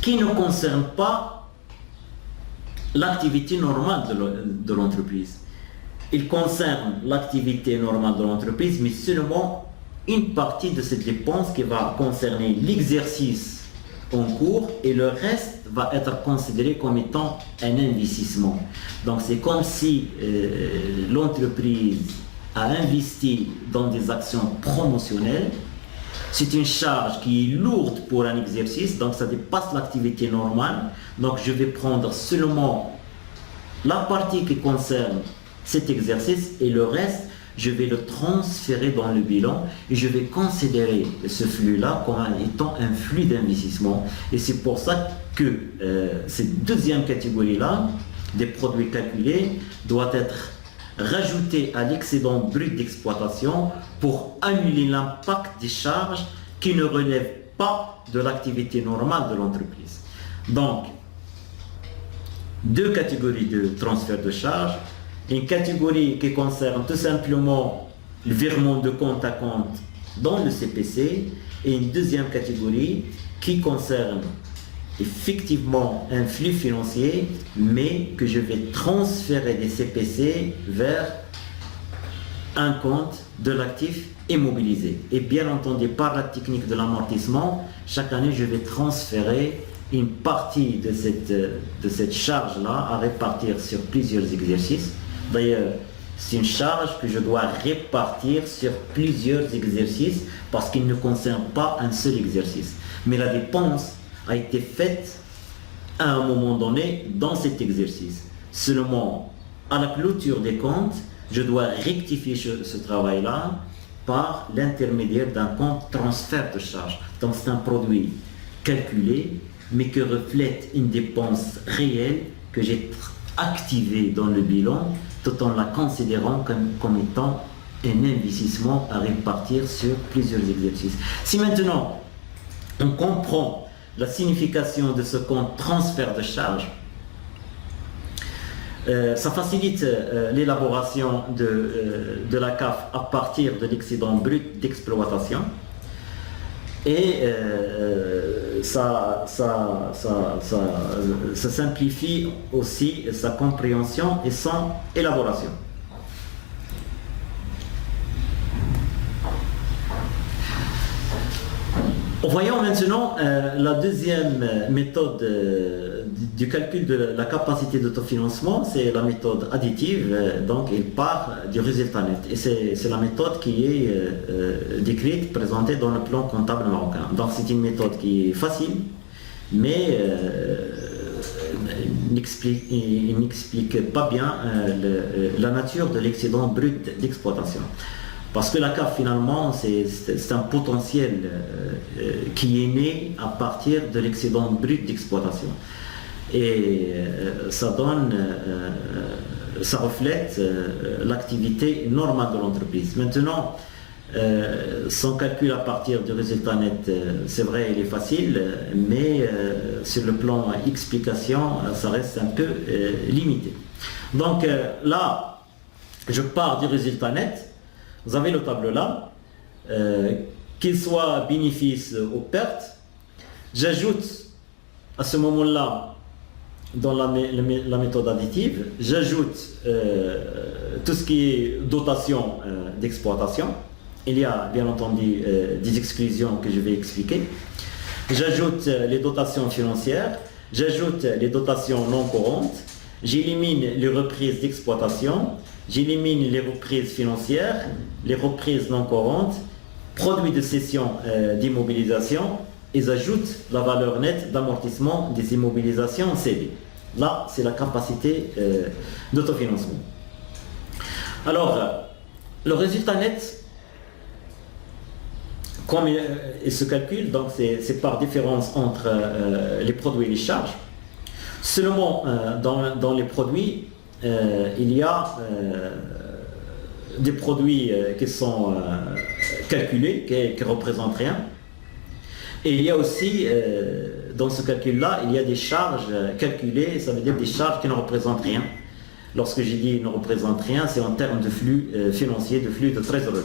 qui ne concerne pas l'activité normale de l'entreprise. Il concerne l'activité normale de l'entreprise, mais seulement une partie de cette dépense qui va concerner l'exercice en cours et le reste va être considéré comme étant un investissement. Donc c'est comme si l'entreprise a investi dans des actions promotionnelles. C'est une charge qui est lourde pour un exercice, donc ça dépasse l'activité normale. Donc je vais prendre seulement la partie qui concerne cet exercice et le reste, je vais le transférer dans le bilan et je vais considérer ce flux-là comme étant un flux d'investissement. Et c'est pour ça que cette deuxième catégorie-là, des produits calculés, doit être rajoutée à l'excédent brut d'exploitation pour annuler l'impact des charges qui ne relèvent pas de l'activité normale de l'entreprise. Donc, deux catégories de transfert de charges. Une catégorie qui concerne tout simplement le virement de compte à compte dans le CPC et une deuxième catégorie qui concerne effectivement un flux financier mais que je vais transférer des CPC vers un compte de l'actif immobilisé. Et bien entendu, par la technique de l'amortissement, chaque année je vais transférer une partie de cette charge-là à répartir sur plusieurs exercices. D'ailleurs, c'est une charge que je dois répartir sur plusieurs exercices parce qu'il ne concerne pas un seul exercice. Mais la dépense a été faite à un moment donné dans cet exercice. Seulement, à la clôture des comptes, je dois rectifier ce travail-là par l'intermédiaire d'un compte transfert de charge. Donc c'est un produit calculé, mais qui reflète une dépense réelle que j'ai activée dans le bilan, tout en la considérant comme étant un investissement à répartir sur plusieurs exercices. Si maintenant on comprend la signification de ce compte transfert de charge, ça facilite l'élaboration de la CAF à partir de l'excédent brut d'exploitation et ça simplifie aussi sa compréhension et son élaboration. Voyons maintenant la deuxième méthode du calcul de la capacité d'autofinancement, c'est la méthode additive, donc il part du résultat net. Et c'est la méthode qui est décrite, présentée dans le plan comptable marocain. Donc c'est une méthode qui est facile, mais il n'explique pas bien la nature de l'excédent brut d'exploitation. Parce que la CAF, finalement, c'est un potentiel qui est né à partir de l'excédent brut d'exploitation. Et ça reflète l'activité normale de l'entreprise. Maintenant, son calcul à partir du résultat net, c'est vrai, il est facile, mais sur le plan explication, ça reste un peu limité. Donc là, je pars du résultat net. Vous avez le tableau là, qu'il soit bénéfice ou perte. J'ajoute à ce moment-là, dans la méthode additive, j'ajoute tout ce qui est dotation d'exploitation. Il y a bien entendu des exclusions que je vais expliquer. J'ajoute les dotations financières, j'ajoute les dotations non courantes, j'élimine les reprises d'exploitation, j'élimine les reprises financières, les reprises non courantes, produits de cession d'immobilisation et j'ajoute la valeur nette d'amortissement des immobilisations cédées. Là, c'est la capacité d'autofinancement. Alors, le résultat net, comme il se calcule, donc c'est par différence entre les produits et les charges. Seulement, dans les produits, il y a des produits qui sont calculés, qui ne représentent rien. Et il y a aussi, dans ce calcul-là, il y a des charges calculées, ça veut dire des charges qui ne représentent rien. Lorsque j'ai dit ne représentent rien, c'est en termes de flux financiers, de flux de trésorerie.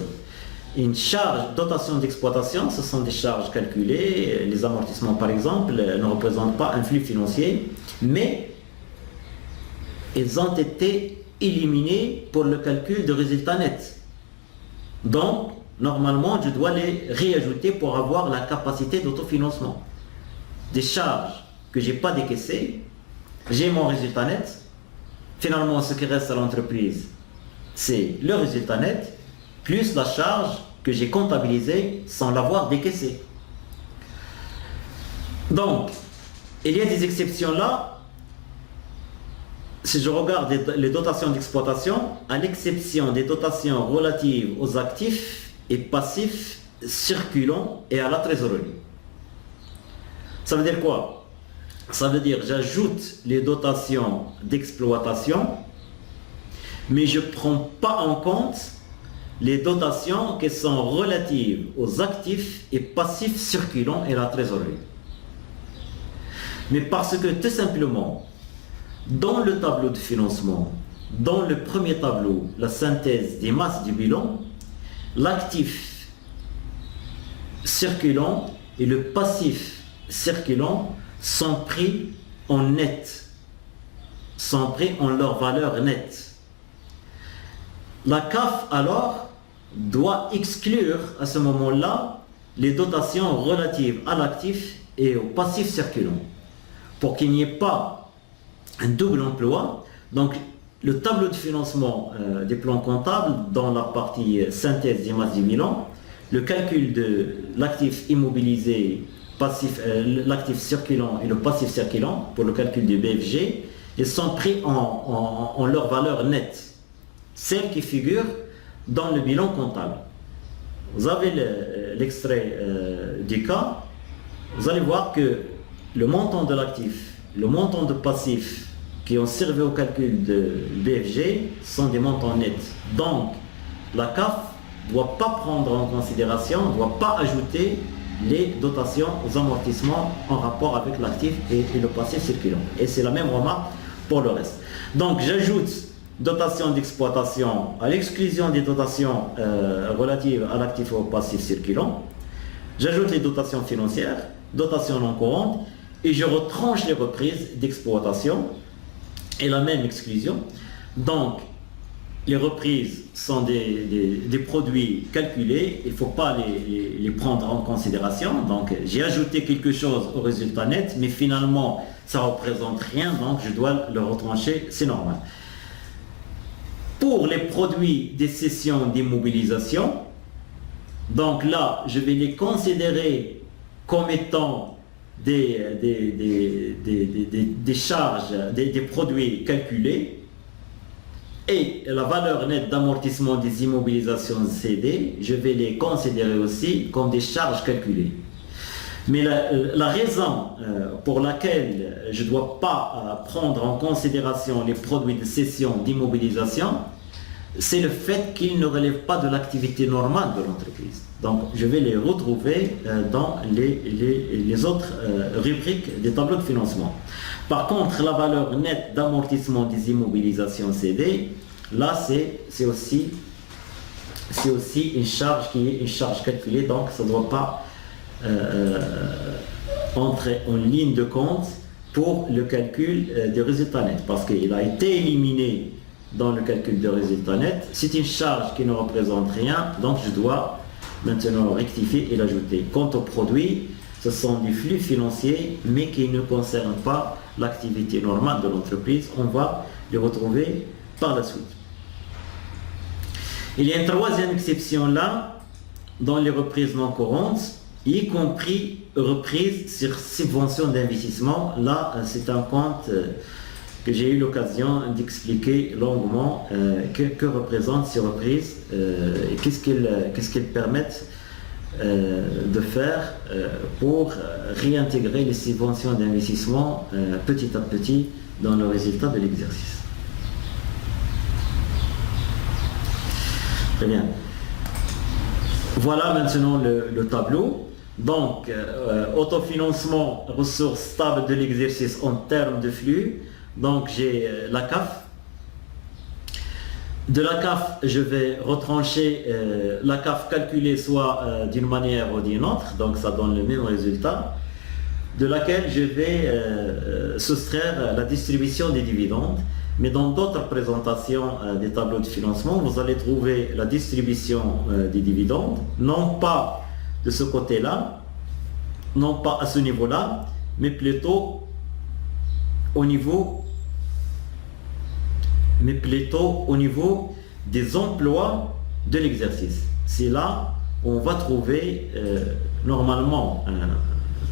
Une charge dotation d'exploitation, ce sont des charges calculées. Les amortissements, par exemple, ne représentent pas un flux financier, mais ils ont été éliminés pour le calcul de résultat net. Donc, normalement, je dois les réajouter pour avoir la capacité d'autofinancement. Des charges que je n'ai pas décaissées, j'ai mon résultat net. Finalement, ce qui reste à l'entreprise, c'est le résultat net plus la charge que j'ai comptabilisée sans l'avoir décaissée. Donc, il y a des exceptions là. Si je regarde les dotations d'exploitation, à l'exception des dotations relatives aux actifs et passifs circulants et à la trésorerie. Ça veut dire quoi? Ça veut dire j'ajoute les dotations d'exploitation, mais je ne prends pas en compte les dotations qui sont relatives aux actifs et passifs circulants et à la trésorerie. Mais parce que tout simplement, dans le tableau de financement, dans le premier tableau, la synthèse des masses du bilan, l'actif circulant et le passif circulant sont pris en net, sont pris en leur valeur nette. La CAF alors doit exclure à ce moment-là les dotations relatives à l'actif et au passif circulant pour qu'il n'y ait pas un double emploi. Donc le tableau de financement des plans comptables dans la partie synthèse des masses du bilan, le calcul de l'actif immobilisé, l'actif circulant et le passif circulant pour le calcul du BFG, ils sont pris en leur valeur nette, celle qui figure dans le bilan comptable. Vous avez l'extrait du cas, vous allez voir que le montant de l'actif, le montant de passif qui ont servi au calcul de BFG sont des montants nets. Donc, la CAF ne doit pas prendre en considération, ne doit pas ajouter les dotations aux amortissements en rapport avec l'actif et le passif circulant. Et c'est la même remarque pour le reste. Donc, j'ajoute dotation d'exploitation à l'exclusion des dotations relatives à l'actif et au passif circulant. J'ajoute les dotations financières, dotations non courantes, et je retranche les reprises d'exploitation et la même exclusion. Donc, les reprises sont des produits calculés, il ne faut pas les prendre en considération. Donc, j'ai ajouté quelque chose au résultat net, mais finalement, ça ne représente rien, donc je dois le retrancher, c'est normal. Pour les produits des cessions d'immobilisation, donc là, je vais les considérer comme étant des charges, des produits calculés, et la valeur nette d'amortissement des immobilisations cédées, je vais les considérer aussi comme des charges calculées. Mais la raison pour laquelle je ne dois pas prendre en considération les produits de cession d'immobilisation, c'est le fait qu'ils ne relèvent pas de l'activité normale de l'entreprise. Donc je vais les retrouver dans les autres rubriques des tableaux de financement. Par contre, la valeur nette d'amortissement des immobilisations cédées, là c'est aussi une charge qui est une charge calculée, donc ça ne doit pas entrer en ligne de compte pour le calcul des résultats nets, parce qu'il a été éliminé dans le calcul des résultats nets. C'est une charge qui ne représente rien, donc je dois maintenant rectifier et l'ajouter. Quant aux produits, ce sont des flux financiers, mais qui ne concernent pas l'activité normale de l'entreprise. On va les retrouver par la suite. Il y a une troisième exception là, dans les reprises non courantes, y compris reprise sur subvention d'investissement. Là, c'est un compte que j'ai eu l'occasion d'expliquer longuement que représentent ces reprises et qu'est-ce qu'elles permettent de faire pour réintégrer les subventions d'investissement petit à petit dans le résultat de l'exercice. Très bien. Voilà maintenant le tableau. Donc, autofinancement, ressources stables de l'exercice en termes de flux. Donc, j'ai la CAF. De la CAF, je vais retrancher la CAF calculée soit d'une manière ou d'une autre, donc ça donne le même résultat, de laquelle je vais soustraire la distribution des dividendes. Mais dans d'autres présentations des tableaux de financement, vous allez trouver la distribution des dividendes, non pas de ce côté-là, non pas à ce niveau-là, mais plutôt au niveau des emplois de l'exercice. C'est là où on va trouver normalement,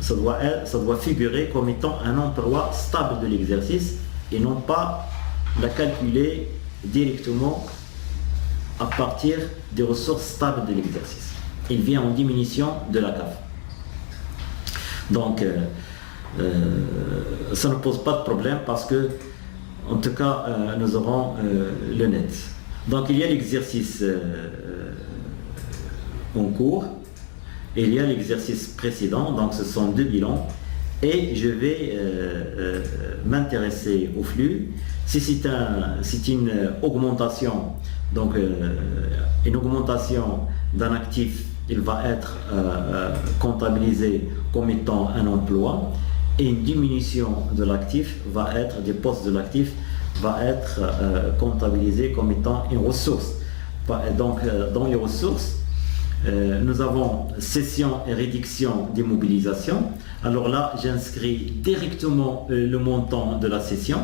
ça doit figurer comme étant un emploi stable de l'exercice et non pas la calculer directement à partir des ressources stables de l'exercice. Il vient en diminution de la CAF. Donc, ça ne pose pas de problème parce que, en tout cas, nous aurons le net. Donc, il y a l'exercice en cours et il y a l'exercice précédent. Donc, ce sont deux bilans. Et je vais m'intéresser au flux. Si c'est une augmentation, donc une augmentation d'un actif, il va être comptabilisé comme étant un emploi, et une diminution de l'actif va être, des postes de l'actif, va être comptabilisé comme étant une ressource. Donc dans les ressources, nous avons cession et réduction d'immobilisation. Alors là, j'inscris directement le montant de la cession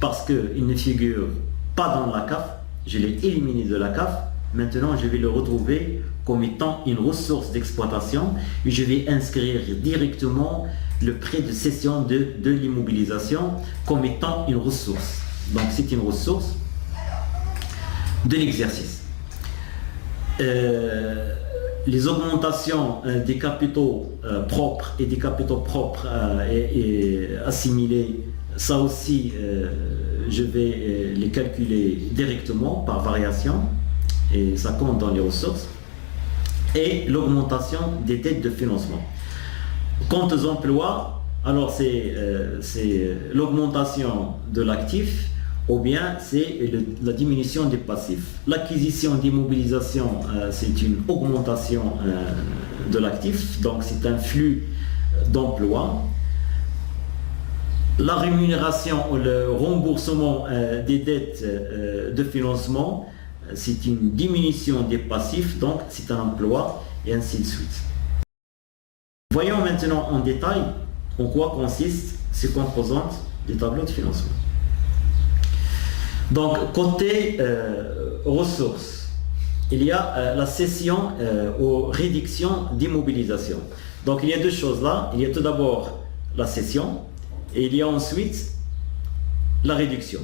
parce qu'il ne figure pas dans la CAF. Je l'ai éliminé de la CAF. Maintenant, je vais le retrouver comme étant une ressource d'exploitation et je vais inscrire directement le prêt de cession de l'immobilisation comme étant une ressource. Donc, c'est une ressource de l'exercice. Les augmentations des capitaux propres et des capitaux propres et assimilés, ça aussi, je vais les calculer directement par variation et ça compte dans les ressources. Et l'augmentation des dettes de financement. Quant aux emplois, alors c'est l'augmentation de l'actif ou bien c'est la diminution des passifs. L'acquisition d'immobilisation, c'est une augmentation de l'actif, donc c'est un flux d'emploi. La rémunération ou le remboursement des dettes de financement, c'est une diminution des passifs, donc c'est un emploi, et ainsi de suite. Voyons maintenant en détail en quoi consistent ces composantes des tableaux de financement. Donc, côté ressources, il y a la cession ou réduction d'immobilisation. Donc, il y a deux choses là. Il y a tout d'abord la cession et il y a ensuite la réduction.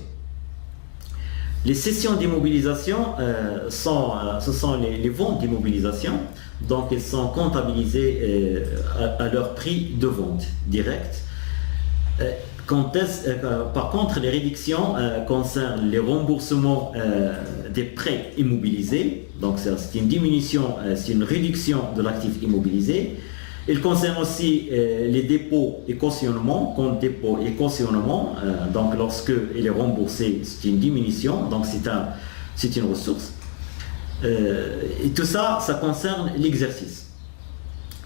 Les cessions d'immobilisation, ce sont les ventes d'immobilisation. Donc, elles sont comptabilisées à leur prix de vente direct. Par contre, les réductions concernent les remboursements des prêts immobilisés. Donc, c'est une diminution, c'est une réduction de l'actif immobilisé. Il concerne aussi les dépôts et cautionnements, compte dépôt et cautionnement. Donc, lorsque il est remboursé, c'est une diminution, donc c'est une ressource. Et tout ça, ça concerne l'exercice.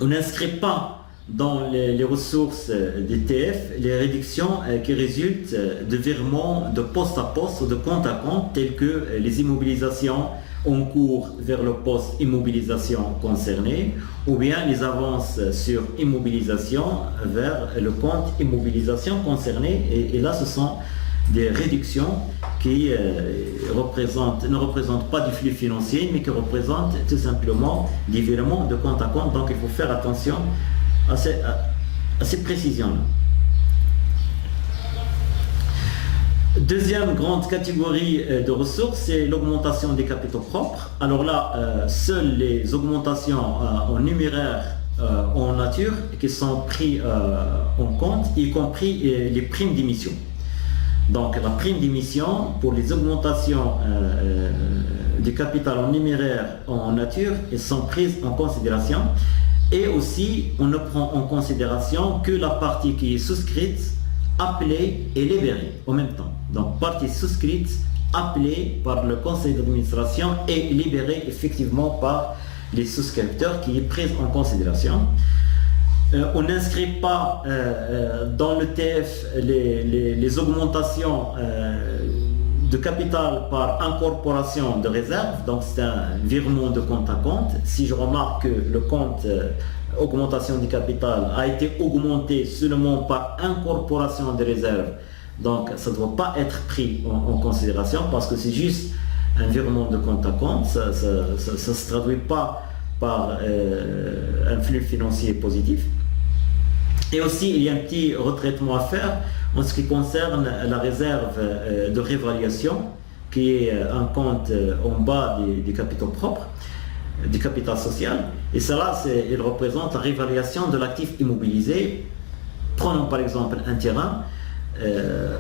On n'inscrit pas dans les ressources des TF les réductions qui résultent de virements de poste à poste ou de compte à compte, tels que les immobilisations en cours vers le poste immobilisation concerné, ou bien les avances sur immobilisation vers le compte immobilisation concerné. Et là, ce sont des réductions qui ne représentent pas du flux financier, mais qui représentent tout simplement des virements de compte à compte. Donc, il faut faire attention à ces précisions-là. Deuxième grande catégorie de ressources, c'est l'augmentation des capitaux propres. Alors là, seules les augmentations en numéraire, en nature, qui sont prises en compte, y compris les primes d'émission. Donc la prime d'émission pour les augmentations du capital en numéraire, en nature, elles sont prises en considération. Et aussi, on ne prend en considération que la partie qui est souscrite, appelée et libérée en même temps. Donc, partie souscrite, appelée par le conseil d'administration et libérée effectivement par les souscripteurs qui est prise en considération. On n'inscrit pas dans le TF les augmentations de capital par incorporation de réserve, donc c'est un virement de compte à compte. Si je remarque que le compte augmentation du capital a été augmenté seulement par incorporation de réserve, donc ça ne doit pas être pris en considération parce que c'est juste un virement de compte à compte, ça ne se traduit pas par un flux financier positif. Et aussi, il y a un petit retraitement à faire en ce qui concerne la réserve de réévaluation, qui est un compte en bas des capitaux propres, du capital social. Et cela, il représente la réévaluation de l'actif immobilisé. Prenons par exemple un terrain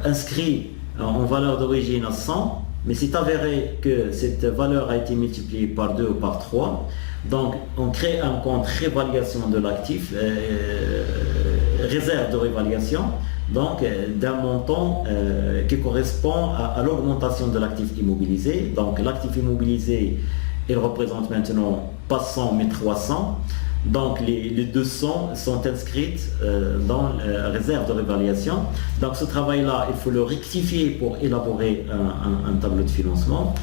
inscrit en valeur d'origine à 100, mais c'est avéré que cette valeur a été multipliée par 2 ou par 3. Donc, on crée un compte réévaluation de l'actif, réserve de réévaluation, donc d'un montant qui correspond à l'augmentation de l'actif immobilisé. Donc, l'actif immobilisé, il représente maintenant pas 100 mais 300. Donc, les 200 sont inscrites dans la réserve de réévaluation. Donc, ce travail-là, il faut le rectifier pour élaborer un tableau de financement.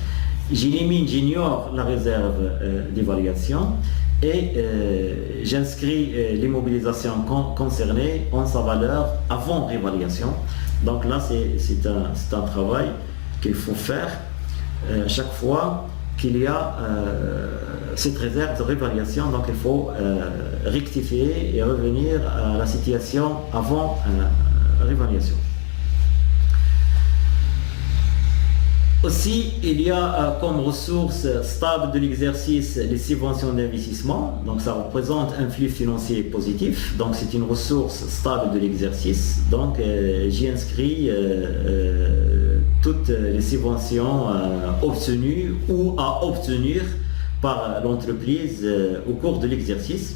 J'ignore la réserve d'évaluation et j'inscris les mobilisations concernées en sa valeur avant réévaluation. Donc là, c'est un travail qu'il faut faire chaque fois qu'il y a cette réserve de réévaluation. Donc il faut rectifier et revenir à la situation avant réévaluation. Aussi, il y a comme ressource stable de l'exercice les subventions d'investissement. Donc ça représente un flux financier positif. Donc c'est une ressource stable de l'exercice. Donc j'y inscris toutes les subventions obtenues ou à obtenir par l'entreprise au cours de l'exercice.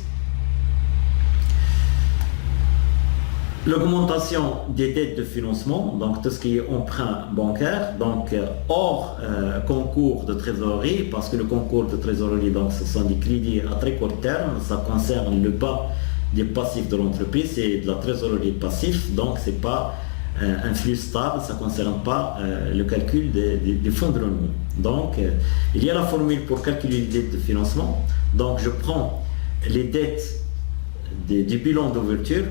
L'augmentation des dettes de financement, donc tout ce qui est emprunt bancaire, donc hors concours de trésorerie, parce que le concours de trésorerie, donc ce sont des crédits à très court terme, ça concerne le bas des passifs de l'entreprise, c'est de la trésorerie passive, donc c'est pas un flux stable, ça ne concerne pas le calcul des fonds de roulement. Donc il y a la formule pour calculer les dettes de financement, donc je prends les dettes du bilan d'ouverture,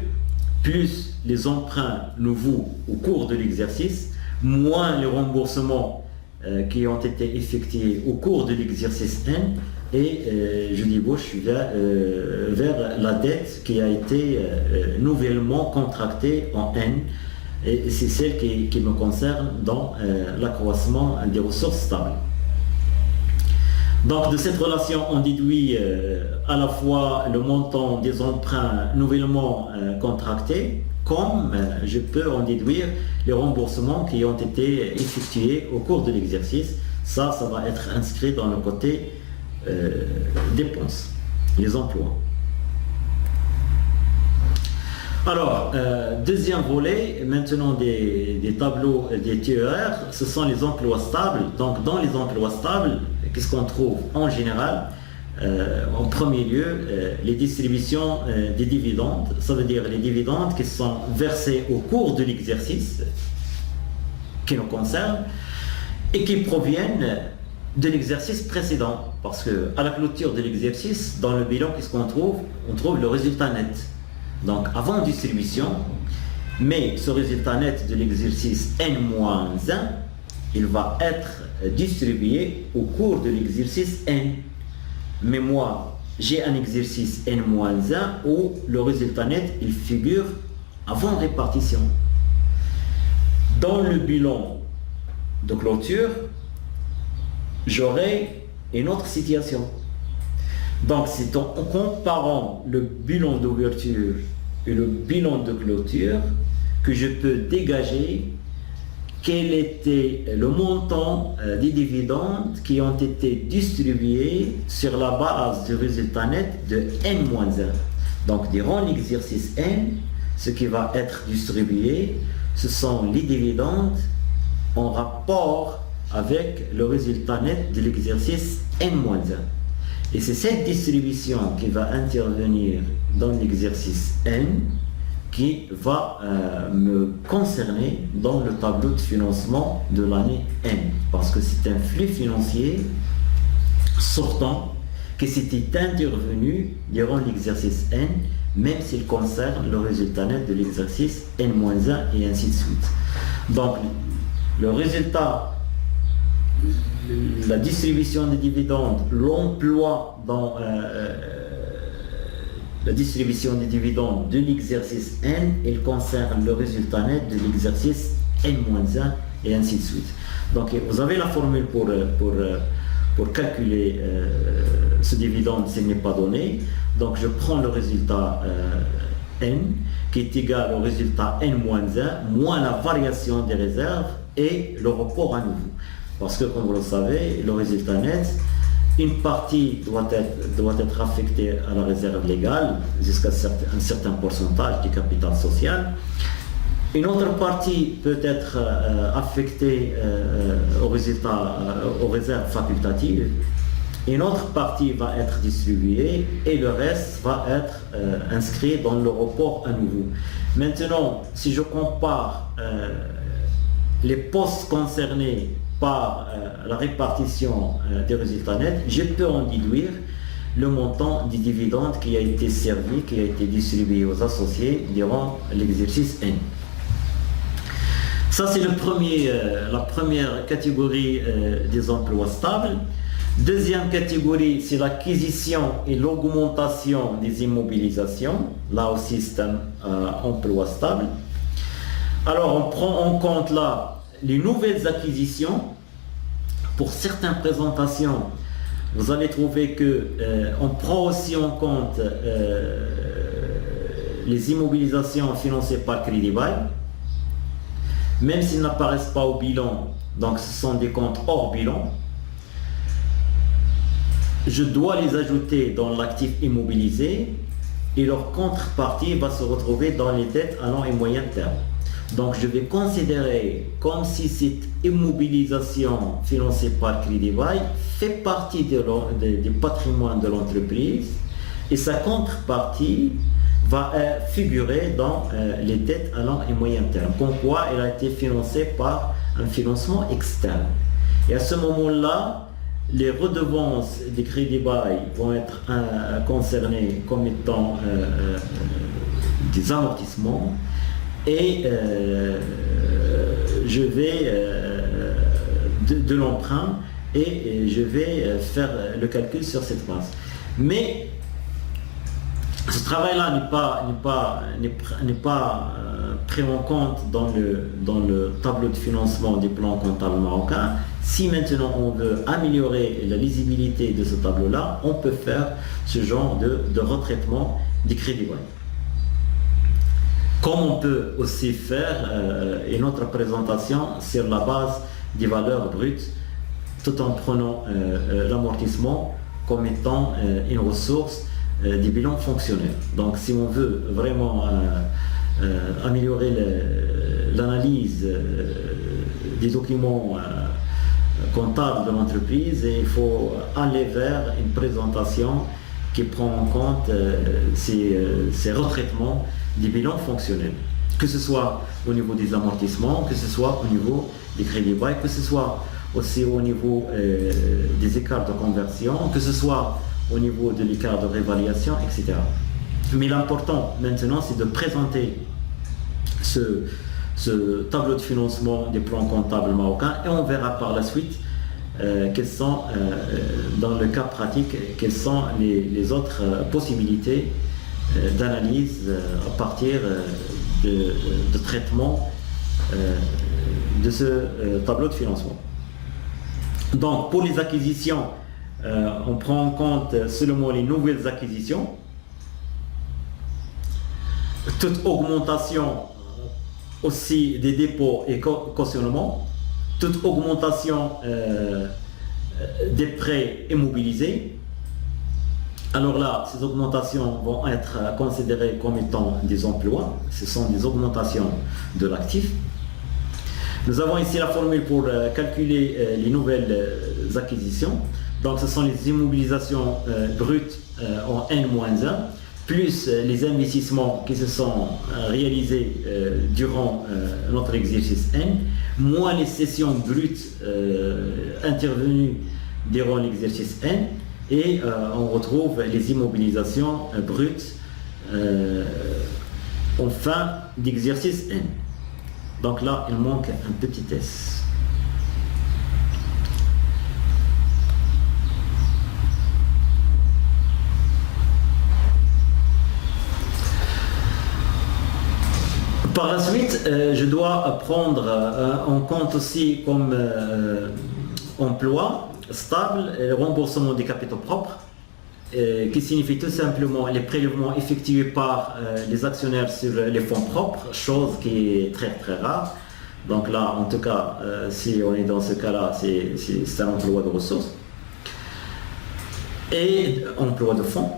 plus les emprunts nouveaux au cours de l'exercice, moins les remboursements qui ont été effectués au cours de l'exercice N, et je débouche vers la dette qui a été nouvellement contractée en N, et c'est celle qui me concerne dans l'accroissement des ressources stables. Donc de cette relation, on déduit à la fois le montant des emprunts nouvellement contractés, comme je peux en déduire les remboursements qui ont été effectués au cours de l'exercice. Ça va être inscrit dans le côté dépenses, les emplois. Alors, deuxième volet, maintenant des tableaux des TER, ce sont les emplois stables. Donc dans les emplois stables, qu'est-ce qu'on trouve en général? En premier lieu, les distributions des dividendes, ça veut dire les dividendes qui sont versés au cours de l'exercice qui nous concerne et qui proviennent de l'exercice précédent. Parce qu'à la clôture de l'exercice, dans le bilan, qu'est-ce qu'on trouve? On trouve le résultat net. Donc avant distribution, mais ce résultat net de l'exercice N-1, il va être distribué au cours de l'exercice N. Mais moi, j'ai un exercice N-1 où le résultat net, il figure avant répartition. Dans le bilan de clôture, j'aurai une autre situation. Donc c'est en comparant le bilan d'ouverture et le bilan de clôture que je peux dégager quel était le montant des dividendes qui ont été distribués sur la base du résultat net de N-1. Donc durant l'exercice N, ce qui va être distribué, ce sont les dividendes en rapport avec le résultat net de l'exercice N-1. Et c'est cette distribution qui va intervenir dans l'exercice N qui va me concerner dans le tableau de financement de l'année N. Parce que c'est un flux financier sortant qui s'était intervenu durant l'exercice N, même s'il concerne le résultat net de l'exercice N-1 et ainsi de suite. Donc, le résultat la distribution des dividendes, l'emploi dans la distribution des dividendes de l'exercice N, il concerne le résultat net de l'exercice N-1 et ainsi de suite. Donc vous avez la formule pour calculer ce dividende s'il n'est pas donné. Donc je prends le résultat N qui est égal au résultat N-1 moins la variation des réserves et le report à nouveau. Parce que comme vous le savez, le résultat net, une partie doit être affectée à la réserve légale jusqu'à un certain pourcentage du capital social. Une autre partie peut être affectée aux réserves facultatives. Une autre partie va être distribuée et le reste va être inscrit dans le report à nouveau. Maintenant, si je compare les postes concernés par la répartition des résultats nets, je peux en déduire le montant du dividende qui a été servi, qui a été distribué aux associés durant l'exercice N. Ça, c'est la première catégorie des emplois stables. Deuxième catégorie, c'est l'acquisition et l'augmentation des immobilisations. Là aussi, c'est un emploi stable. Alors, on prend en compte là les nouvelles acquisitions. Pour certaines présentations, vous allez trouver qu'on prend aussi en compte les immobilisations financées par Crédit Bail, même s'ils n'apparaissent pas au bilan, donc ce sont des comptes hors bilan. Je dois les ajouter dans l'actif immobilisé et leur contrepartie va se retrouver dans les dettes à long et moyen terme. Donc je vais considérer comme si cette immobilisation financée par Crédit Bail fait partie du patrimoine de l'entreprise et sa contrepartie va figurer dans les dettes à long et moyen terme, comme quoi elle a été financée par un financement externe. Et à ce moment-là, les redevances des Crédit Bail vont être concernées comme étant des amortissements. Et je vais de l'emprunt et je vais faire le calcul sur cette base. Mais ce travail-là n'est pas pris en compte dans le tableau de financement des plans comptables marocains. Si maintenant on veut améliorer la lisibilité de ce tableau-là, on peut faire ce genre de retraitement des crédits bail. Comme on peut aussi faire une autre présentation sur la base des valeurs brutes, tout en prenant l'amortissement comme étant une ressource des bilans fonctionnels. Donc si on veut vraiment améliorer l'analyse des documents comptables de l'entreprise, il faut aller vers une présentation qui prend en compte ces retraitements des bilans fonctionnels, que ce soit au niveau des amortissements, que ce soit au niveau des crédits bail, que ce soit aussi au niveau des écarts de conversion, que ce soit au niveau de l'écart de réévaluation, etc. Mais l'important maintenant, c'est de présenter ce tableau de financement des plans comptables marocains et on verra par la suite quelles sont, dans le cas pratique, quelles sont les autres possibilités d'analyse à partir de traitement de ce tableau de financement. Donc pour les acquisitions, on prend en compte seulement les nouvelles acquisitions. Toute augmentation aussi des dépôts et cautionnements, toute augmentation des prêts immobilisés. Alors là, ces augmentations vont être considérées comme étant des emplois, ce sont des augmentations de l'actif. Nous avons ici la formule pour calculer les nouvelles acquisitions. Donc ce sont les immobilisations brutes en N-1, plus les investissements qui se sont réalisés durant notre exercice N, moins les cessions brutes intervenues durant l'exercice N, et on retrouve les immobilisations brutes en fin d'exercice N. Donc là, il manque un petit S. Par la suite, je dois prendre en compte aussi comme emploi stable le remboursement des capitaux propres, qui signifie tout simplement les prélèvements effectués par les actionnaires sur les fonds propres, chose qui est très très rare. Donc là, en tout cas, si on est dans ce cas-là, c'est un emploi de ressources et emploi de fonds.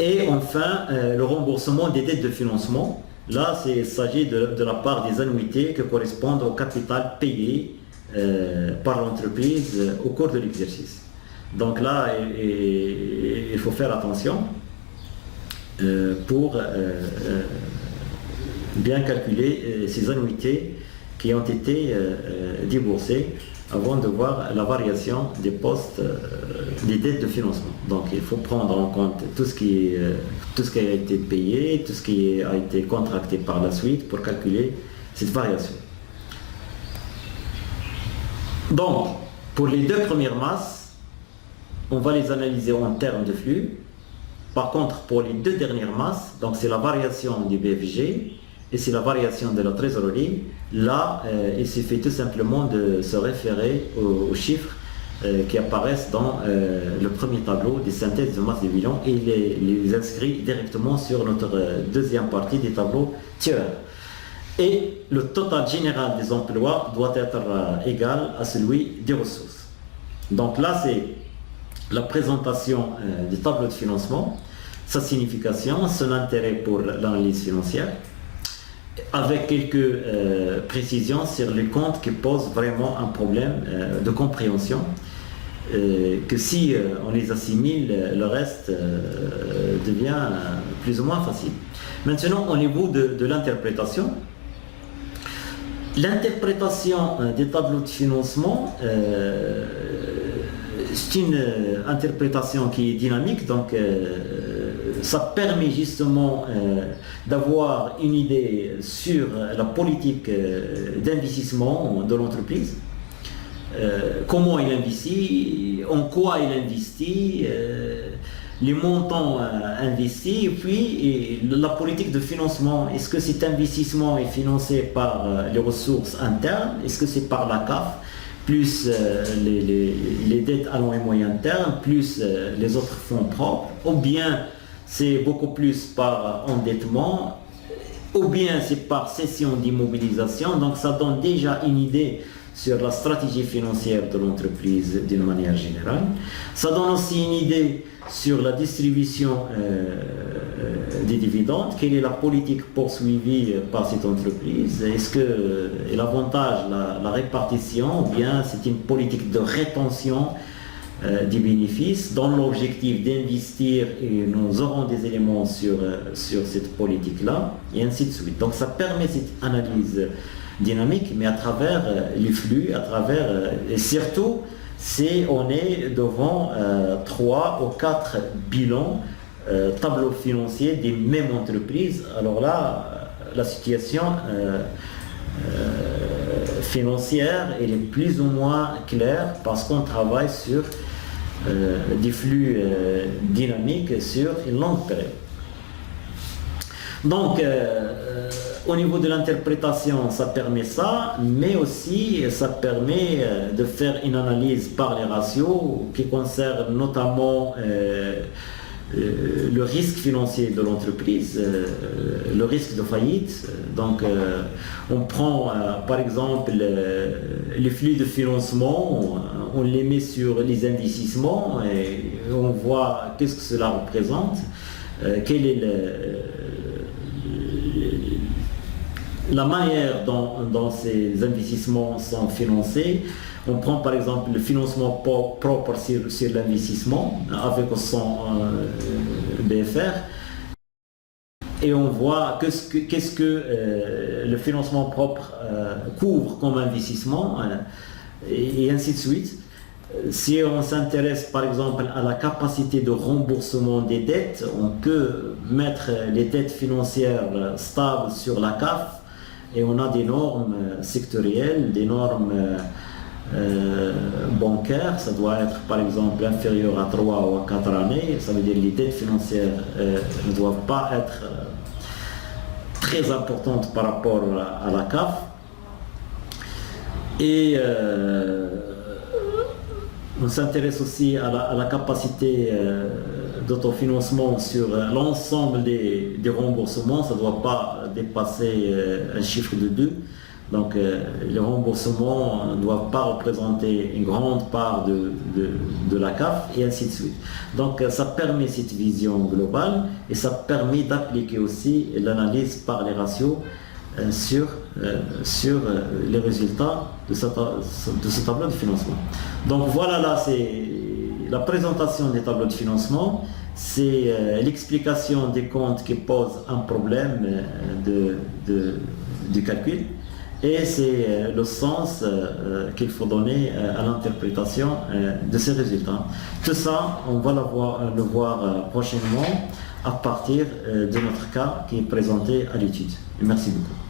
Et enfin, le remboursement des dettes de financement. Là, il s'agit de la part des annuités qui correspondent au capital payé par l'entreprise au cours de l'exercice. Donc là, il faut faire attention pour bien calculer ces annuités qui ont été déboursées avant de voir la variation des postes des dettes de financement. Donc il faut prendre en compte tout ce qui a été payé, tout ce qui a été contracté par la suite pour calculer cette variation. Donc, pour les deux premières masses, on va les analyser en termes de flux. Par contre, pour les deux dernières masses, donc c'est la variation du BFG et c'est la variation de la trésorerie, là, il suffit tout simplement de se référer aux chiffres qui apparaissent dans le premier tableau des synthèses de masse de bilan et les inscrit directement sur notre deuxième partie des tableaux tiers. Et le total général des emplois doit être égal à celui des ressources. Donc là, c'est la présentation du tableau de financement, sa signification, son intérêt pour l'analyse financière, avec quelques précisions sur les comptes qui posent vraiment un problème de compréhension, que si on les assimile, le reste devient plus ou moins facile. Maintenant, au niveau de l'interprétation, l'interprétation des tableaux de financement, c'est une interprétation qui est dynamique, donc ça permet justement d'avoir une idée sur la politique d'investissement de l'entreprise, comment il investit, en quoi il investit, les montants investis, et puis la politique de financement. Est-ce que cet investissement est financé par les ressources internes? Est-ce que c'est par la CAF, plus les dettes à long et moyen terme, plus les autres fonds propres, ou bien c'est beaucoup plus par endettement, ou bien c'est par cession d'immobilisation? Donc ça donne déjà une idée sur la stratégie financière de l'entreprise d'une manière générale. Ça donne aussi une idée sur la distribution des dividendes, quelle est la politique poursuivie par cette entreprise, est-ce que l'avantage, la répartition, ou bien c'est une politique de rétention des bénéfices dans l'objectif d'investir, et nous aurons des éléments sur cette politique-là, et ainsi de suite. Donc ça permet cette analyse dynamique, mais à travers les flux, à travers, et surtout, on est devant 3 ou 4 bilans, tableaux financiers des mêmes entreprises. Alors là, la situation financière elle est plus ou moins claire parce qu'on travaille sur des flux dynamiques sur une longue période. Donc, au niveau de l'interprétation, ça permet ça, mais aussi ça permet de faire une analyse par les ratios qui concerne notamment le risque financier de l'entreprise, le risque de faillite. Donc, on prend par exemple les flux de financement, on les met sur les investissements et on voit qu'est-ce que cela représente, quelle est la manière dont ces investissements sont financés. On prend par exemple le financement propre sur l'investissement avec son BFR et on voit qu'est-ce que le financement propre couvre comme investissement et ainsi de suite. Si on s'intéresse par exemple à la capacité de remboursement des dettes, on peut mettre les dettes financières stables sur la CAF et on a des normes sectorielles, des normes bancaires. Ça doit être par exemple inférieur à 3 ou à 4 années. Ça veut dire que les dettes financières ne doivent pas être très importante par rapport à la CAF. Et on s'intéresse aussi à la capacité d'autofinancement sur l'ensemble des remboursements. Ça ne doit pas dépasser un chiffre de 2. Donc les remboursements ne doivent pas représenter une grande part de la CAF et ainsi de suite. Donc ça permet cette vision globale et ça permet d'appliquer aussi l'analyse par les ratios sur les résultats de ce tableau de financement. Donc voilà, là c'est la présentation des tableaux de financement, c'est l'explication des comptes qui posent un problème du calcul. Et c'est le sens qu'il faut donner à l'interprétation de ces résultats. Tout ça, on va le voir prochainement à partir de notre cas qui est présenté à l'étude. Merci beaucoup.